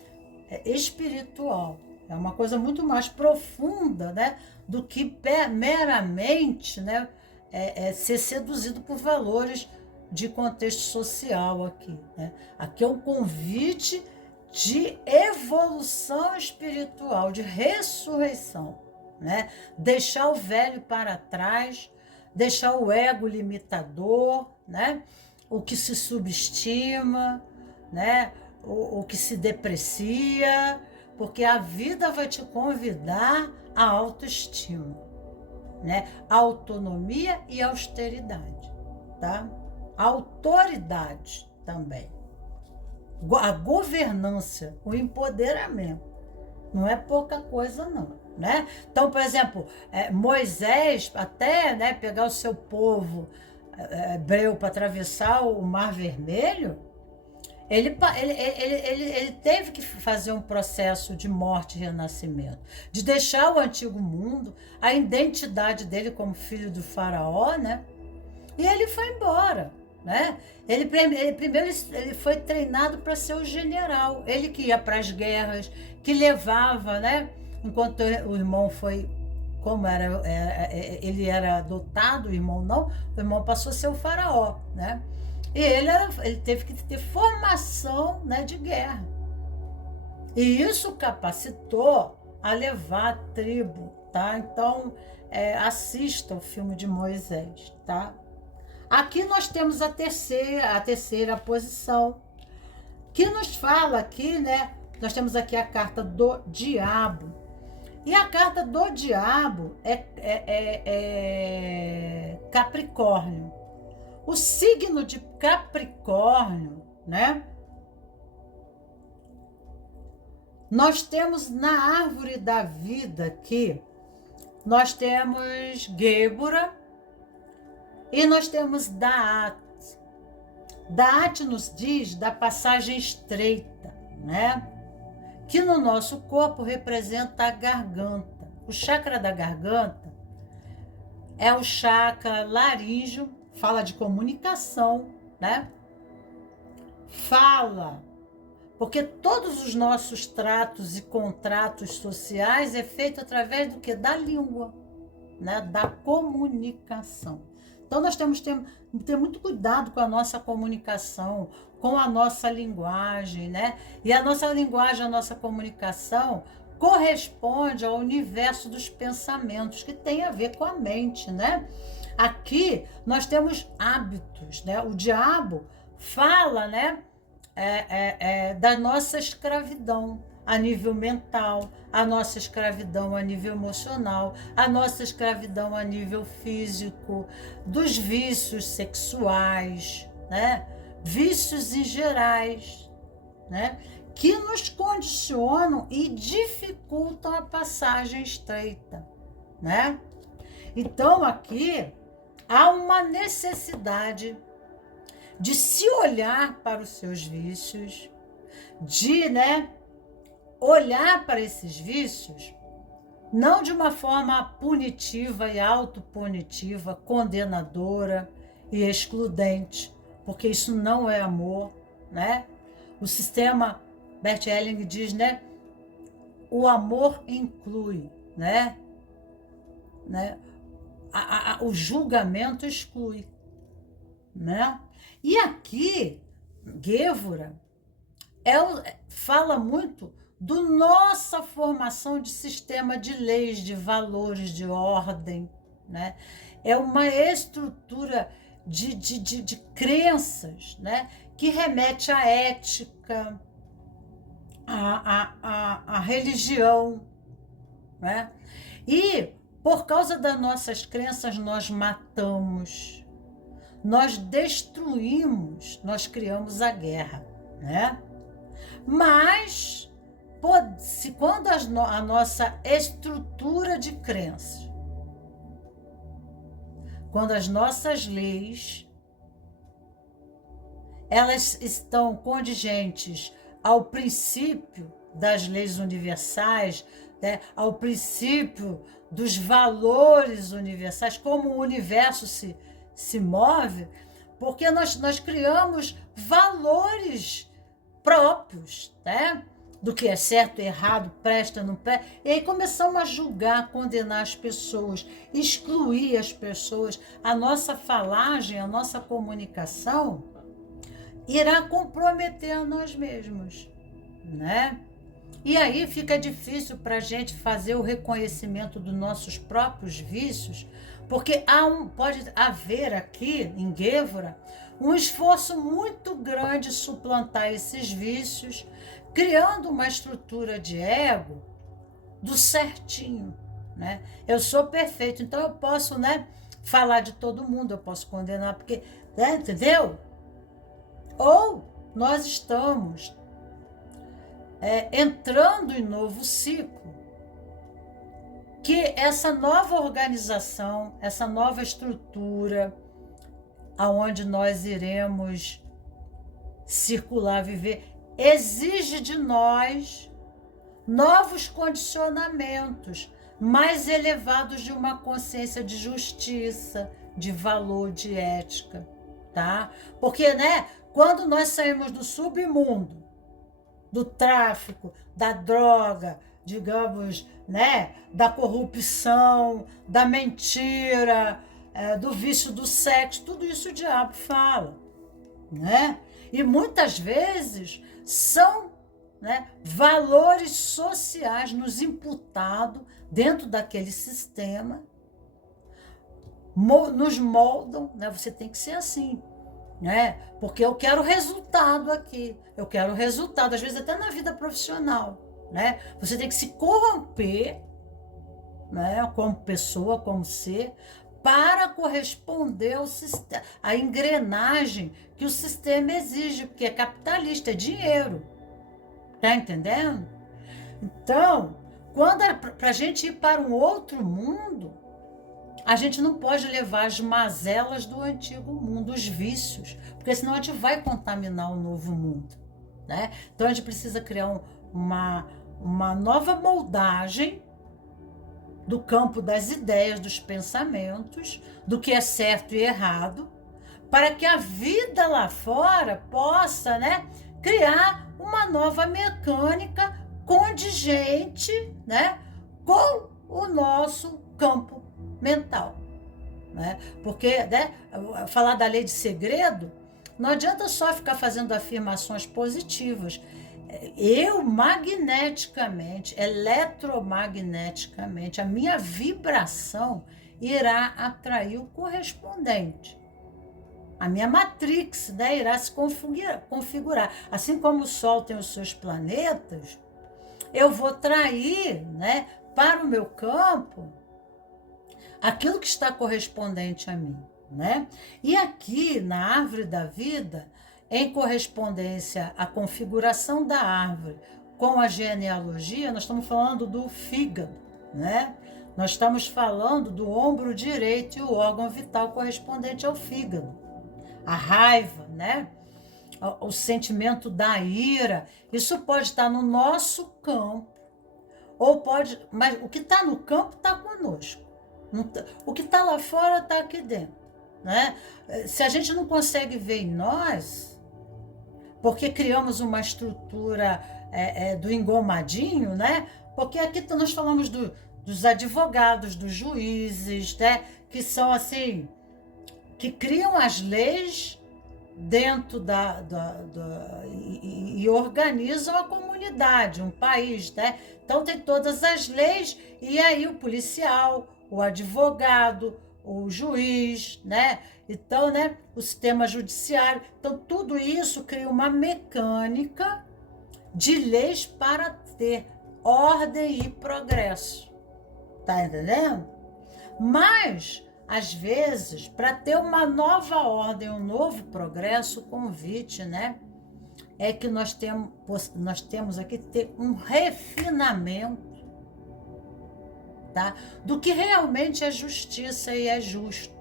Espiritual. É uma coisa muito mais profunda, né? Do que meramente, né? Ser seduzido por valores de contexto social aqui, né? Aqui é um convite de evolução espiritual, de ressurreição, né? Deixar o velho para trás, deixar o ego limitador, né? O que se subestima, né? O que se deprecia, porque a vida vai te convidar à autoestima, né? Autonomia e austeridade, tá? Autoridade também. A governança, o empoderamento. Não é pouca coisa, não, né? Então, por exemplo, Moisés, até, né, pegar o seu povo hebreu para atravessar o Mar Vermelho, ele teve que fazer um processo de morte e renascimento, de deixar o antigo mundo, a identidade dele como filho do faraó, né? E ele foi embora, né? Primeiro ele foi treinado para ser o general, ele que ia para as guerras, que levava, né? Enquanto o irmão foi, como ele era adotado, o irmão não, o irmão passou a ser o faraó, né? E ele teve que ter formação, né, de guerra. E isso capacitou a levar a tribo, tá? Então, assista o filme de Moisés, tá? Aqui nós temos a terceira posição, que nos fala aqui, né? Nós temos aqui a carta do diabo. E a carta do diabo é Capricórnio. O signo de Capricórnio, né? Nós temos na árvore da vida aqui, nós temos Gébora e nós temos Daat. Daat nos diz da passagem estreita, né? Que no nosso corpo representa a garganta. O chakra da garganta é o chakra laríngeo, fala de comunicação, né? Fala, porque todos os nossos tratos e contratos sociais é feito através do que? Da língua, né? Da comunicação. Então nós temos que ter muito cuidado com a nossa comunicação, com a nossa linguagem, né? E a nossa linguagem, a nossa comunicação corresponde ao universo dos pensamentos, que tem a ver com a mente, né? Aqui nós temos hábitos, né? O diabo fala, né? Da nossa escravidão a nível mental, a nossa escravidão a nível emocional, a nossa escravidão a nível físico, dos vícios sexuais, né? Vícios em gerais, né? Que nos condicionam e dificultam a passagem estreita, né? Então aqui há uma necessidade de se olhar para os seus vícios, de, né, olhar para esses vícios não de uma forma punitiva e autopunitiva, condenadora e excludente, porque isso não é amor, né? O sistema Bert Helling diz, né? O amor inclui, né? O julgamento exclui, né? E aqui, Gébora fala muito da nossa formação de sistema de leis, de valores, de ordem, né? É uma estrutura de crenças, né? Que remete à ética, à religião, né? E por causa das nossas crenças nós matamos, nós destruímos, nós criamos a guerra, né? Mas quando a nossa estrutura de crenças, quando as nossas leis, elas estão condigentes ao princípio das leis universais, né, ao princípio dos valores universais, como o universo se move, porque nós criamos valores próprios, né? Do que é certo, errado, presta, não presta. E aí começamos a julgar, condenar as pessoas, excluir as pessoas. A nossa falagem, a nossa comunicação irá comprometer a nós mesmos, né? E aí fica difícil para a gente fazer o reconhecimento dos nossos próprios vícios, porque pode haver aqui, em Guevara, um esforço muito grande de suplantar esses vícios, criando uma estrutura de ego do certinho, né? Eu sou perfeito, então eu posso, né, falar de todo mundo, eu posso condenar, porque, né, entendeu? Ou nós estamos entrando em novo ciclo, que essa nova organização, essa nova estrutura, aonde nós iremos circular, viver, exige de nós novos condicionamentos mais elevados de uma consciência de justiça, de valor, de ética, tá? Porque, né, quando nós saímos do submundo, do tráfico, da droga, digamos, né, da corrupção, da mentira, do vício do sexo, tudo isso o diabo fala, né? E muitas vezes são, né, valores sociais nos imputados dentro daquele sistema, nos moldam, né? Você tem que ser assim, né? Porque eu quero resultado aqui, eu quero resultado, às vezes até na vida profissional, né? Você tem que se corromper, né, como pessoa, como ser, para corresponder ao sistema, à engrenagem que o sistema exige, porque é capitalista, é dinheiro. Tá entendendo? Então, quando para a gente ir para um outro mundo, a gente não pode levar as mazelas do antigo mundo, os vícios, porque senão a gente vai contaminar o novo mundo, né? Então a gente precisa criar uma nova moldagem do campo das ideias, dos pensamentos, do que é certo e errado, para que a vida lá fora possa, né, criar uma nova mecânica condigente, né, com o nosso campo mental, né? Porque, né, falar da lei de segredo, não adianta só ficar fazendo afirmações positivas. Eu, magneticamente, eletromagneticamente, a minha vibração irá atrair o correspondente. A minha matrix, né, irá se configurar. Assim como o Sol tem os seus planetas, eu vou atrair, né, para o meu campo aquilo que está correspondente a mim, né? E aqui, na árvore da vida, em correspondência à configuração da árvore com a genealogia, nós estamos falando do fígado, né? Nós estamos falando do ombro direito e o órgão vital correspondente ao fígado. A raiva, né? O sentimento da ira, isso pode estar no nosso campo, ou pode, mas o que está no campo está conosco. O que está lá fora está aqui dentro, né? Se a gente não consegue ver em nós, porque criamos uma estrutura do engomadinho, né? Porque aqui nós falamos dos advogados, dos juízes, né? Que são assim, que criam as leis dentro e organizam a comunidade, um país, né? Então tem todas as leis, e aí o policial, o advogado, o juiz, né? Então, né, o sistema judiciário. Então, tudo isso cria uma mecânica de leis para ter ordem e progresso. Tá entendendo? Mas, às vezes, para ter uma nova ordem, um novo progresso, o convite, né, é que nós temos aqui que ter um refinamento, tá? Do que realmente é justiça e é justo,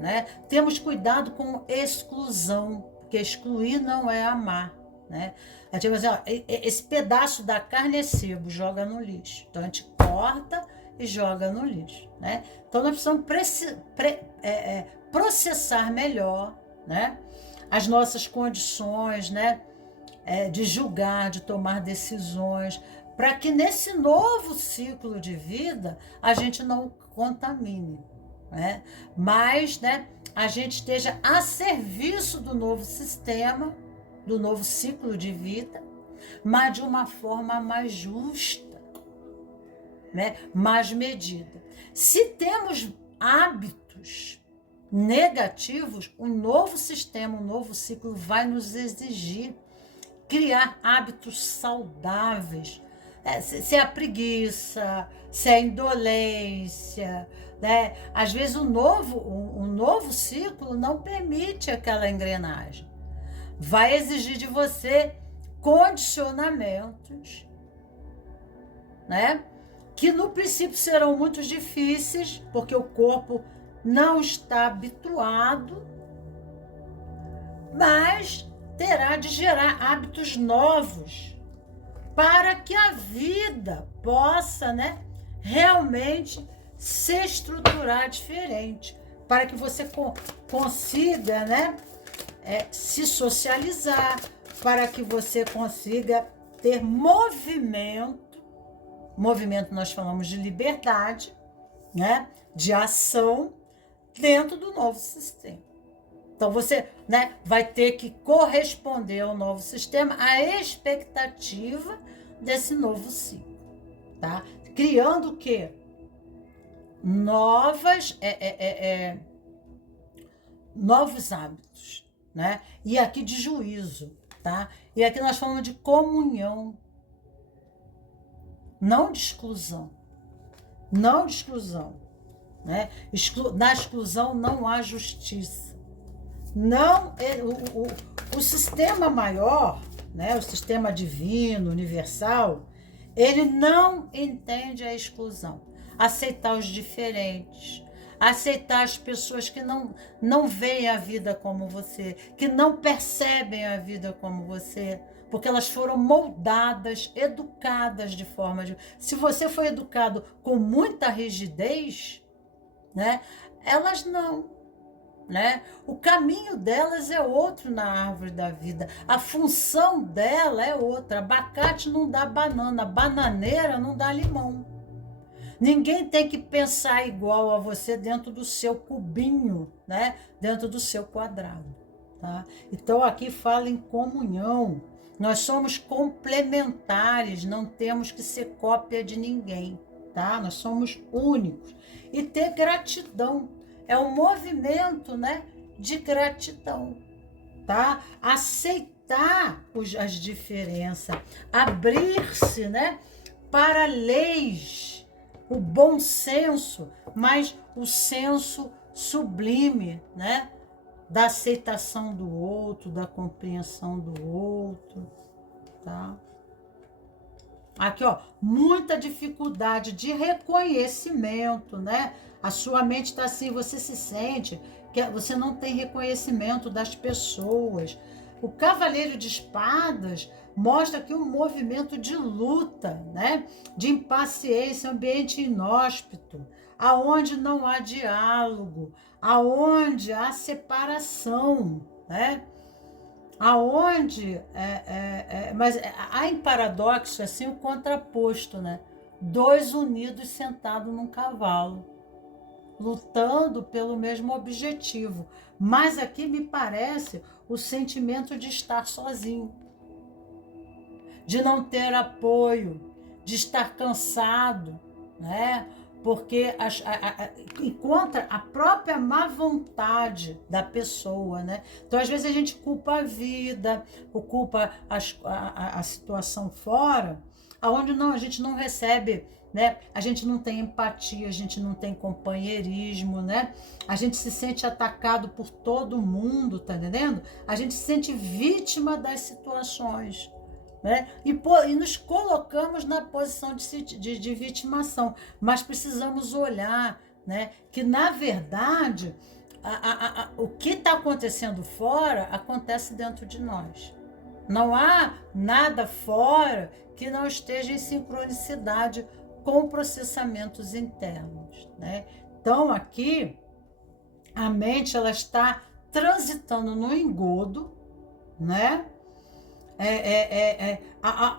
né? Temos cuidado com exclusão, porque excluir não é amar, né? A gente vai dizer, ó, esse pedaço da carne é sebo, joga no lixo. Então a gente corta e joga no lixo, né? Então nós precisamos processar melhor, né? As nossas condições, né? De julgar, de tomar decisões, para que nesse novo ciclo de vida a gente não contamine, né? Mas, né, a gente esteja a serviço do novo sistema, do novo ciclo de vida, mas de uma forma mais justa, né? Mais medida. Se temos hábitos negativos, um novo sistema, um novo ciclo vai nos exigir criar hábitos saudáveis. Se é a preguiça, se é a indolência, né? Às vezes um novo ciclo não permite aquela engrenagem. Vai exigir de você condicionamentos, né? Que no princípio serão muito difíceis, porque o corpo não está habituado, mas terá de gerar hábitos novos para que a vida possa, né, realmente se estruturar diferente, para que você consiga, né, se socializar, para que você consiga ter movimento. Movimento nós falamos de liberdade, né, de ação dentro do novo sistema. Então você, né, vai ter que corresponder ao novo sistema, à expectativa desse novo ciclo, tá? Criando o quê? Novos hábitos, né? E aqui de juízo, tá? E aqui nós falamos de comunhão, não de exclusão, não de exclusão, né? Na exclusão não há justiça. Não, o sistema maior, né, o sistema divino, universal, ele não entende a exclusão. Aceitar os diferentes, aceitar as pessoas que não veem a vida como você, que não percebem a vida como você, porque elas foram moldadas, educadas de forma de... Se você foi educado com muita rigidez, né, elas não... né? O caminho delas é outro na árvore da vida. A função dela é outra. Abacate não dá banana, bananeira não dá limão. Ninguém tem que pensar igual a você dentro do seu cubinho, né? Dentro do seu quadrado, tá? Então aqui fala em comunhão. Nós somos complementares, não temos que ser cópia de ninguém, tá? Nós somos únicos. E ter gratidão. É um movimento, né, de gratidão, tá? Aceitar as diferenças, abrir-se, né, para leis, o bom senso, mas o senso sublime, né, da aceitação do outro, da compreensão do outro, tá? Aqui, ó, muita dificuldade de reconhecimento, né? A sua mente está assim, você se sente que você não tem reconhecimento das pessoas. O Cavaleiro de Espadas mostra aqui um movimento de luta, né? De impaciência, ambiente inóspito, aonde não há diálogo, aonde há separação, né? Aonde, mas há em paradoxo assim o contraposto, né? Dois unidos sentados num cavalo, lutando pelo mesmo objetivo. Mas aqui me parece o sentimento de estar sozinho, de não ter apoio, de estar cansado, né? Porque encontra a própria má vontade da pessoa, né? Então, às vezes, a gente culpa a vida, culpa a situação fora, aonde a gente não recebe né? A gente não tem empatia, a gente não tem companheirismo, né? A gente se sente atacado por todo mundo, tá entendendo? A gente se sente vítima das situações, né? E nos colocamos na posição de vitimação, mas precisamos olhar, né? Que na verdade o que está acontecendo fora acontece dentro de nós. Não há nada fora que não esteja em sincronicidade com processamentos internos, né? Então aqui a mente ela está transitando no engodo, né?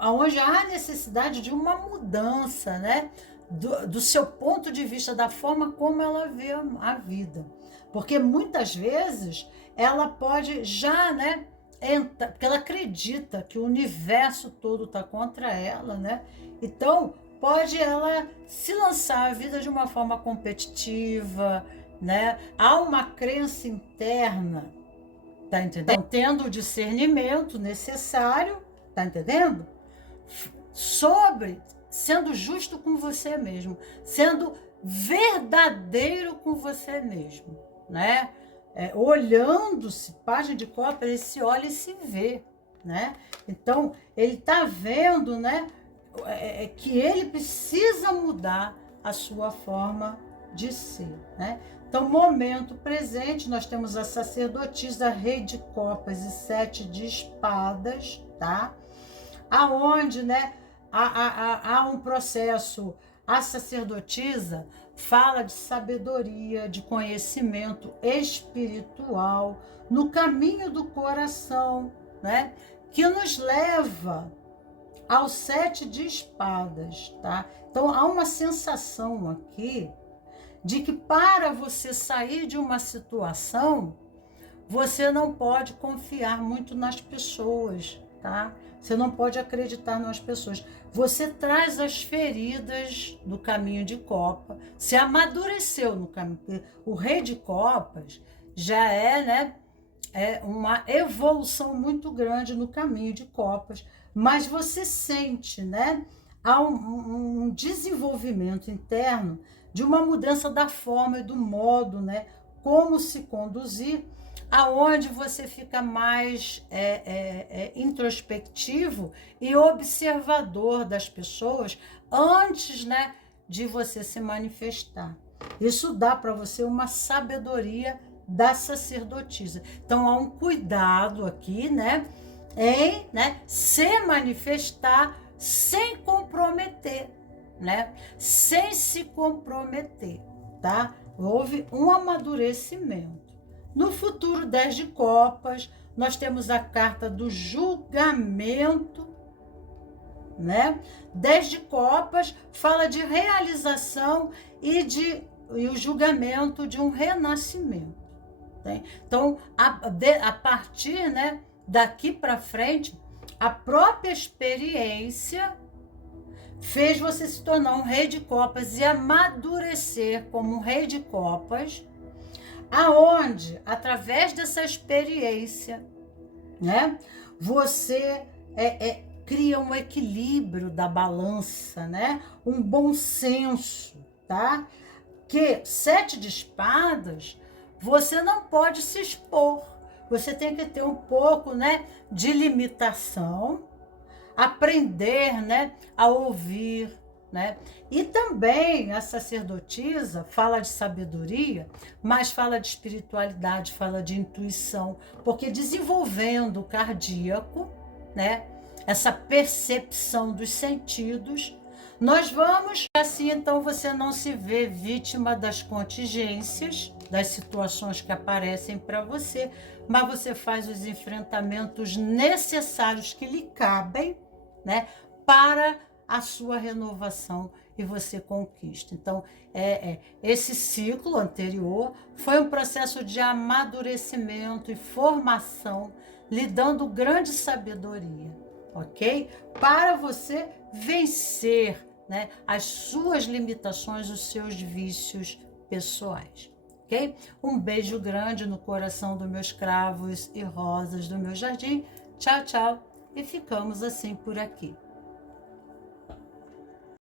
Onde há necessidade de uma mudança, né? Do seu ponto de vista, da forma como ela vê a vida. Porque muitas vezes ela pode já, né? Porque ela acredita que o universo todo está contra ela, né? Então, pode ela se lançar à vida de uma forma competitiva, né? Há uma crença interna, tá entendendo? Tendo o discernimento necessário, tá entendendo? Sobre sendo justo com você mesmo, sendo verdadeiro com você mesmo, né? Olhando-se, página de copa, ele se olha e se vê, né? Então, ele está vendo, né? Que ele precisa mudar a sua forma de ser, né? Então, momento presente, nós temos a sacerdotisa, rei de copas e 7 de espadas, tá? Aonde, né, há um processo, a sacerdotisa fala de sabedoria, de conhecimento espiritual no caminho do coração, né? Que nos leva ao 7 de espadas, tá? Então há uma sensação aqui de que para você sair de uma situação, você não pode confiar muito nas pessoas, tá? Você não pode acreditar nas pessoas. Você traz as feridas do caminho de copa, se amadureceu no caminho. O rei de copas já é, né, uma evolução muito grande no caminho de copas, mas você sente, né, há um desenvolvimento interno de uma mudança da forma e do modo, né, como se conduzir, aonde você fica mais introspectivo e observador das pessoas antes, né, de você se manifestar. Isso dá para você uma sabedoria da sacerdotisa. Então há um cuidado aqui, né, em, né, se manifestar sem comprometer, né, sem se comprometer, tá? Houve um amadurecimento. No futuro 10 de copas, nós temos a carta do julgamento, né? 10 de copas fala de realização e o julgamento de um renascimento. Tá? Então, a partir, né, daqui para frente, a própria experiência fez você se tornar um rei de copas e amadurecer como um rei de copas, aonde, através dessa experiência, né, você cria um equilíbrio da balança, né, um bom senso, tá? Que 7 de espadas, você não pode se expor, você tem que ter um pouco, né, de limitação, aprender, né, a ouvir, né? E também a sacerdotisa fala de sabedoria, mas fala de espiritualidade, fala de intuição, porque desenvolvendo o cardíaco, né, essa percepção dos sentidos, nós vamos, assim, então você não se vê vítima das contingências, das situações que aparecem para você, mas você faz os enfrentamentos necessários que lhe cabem, né, para a sua renovação e você conquista. Então, esse ciclo anterior foi um processo de amadurecimento e formação, lhe dando grande sabedoria, ok? Para você vencer, né, as suas limitações, os seus vícios pessoais, ok? Um beijo grande no coração dos meus cravos e rosas do meu jardim. Tchau, tchau. E ficamos assim por aqui.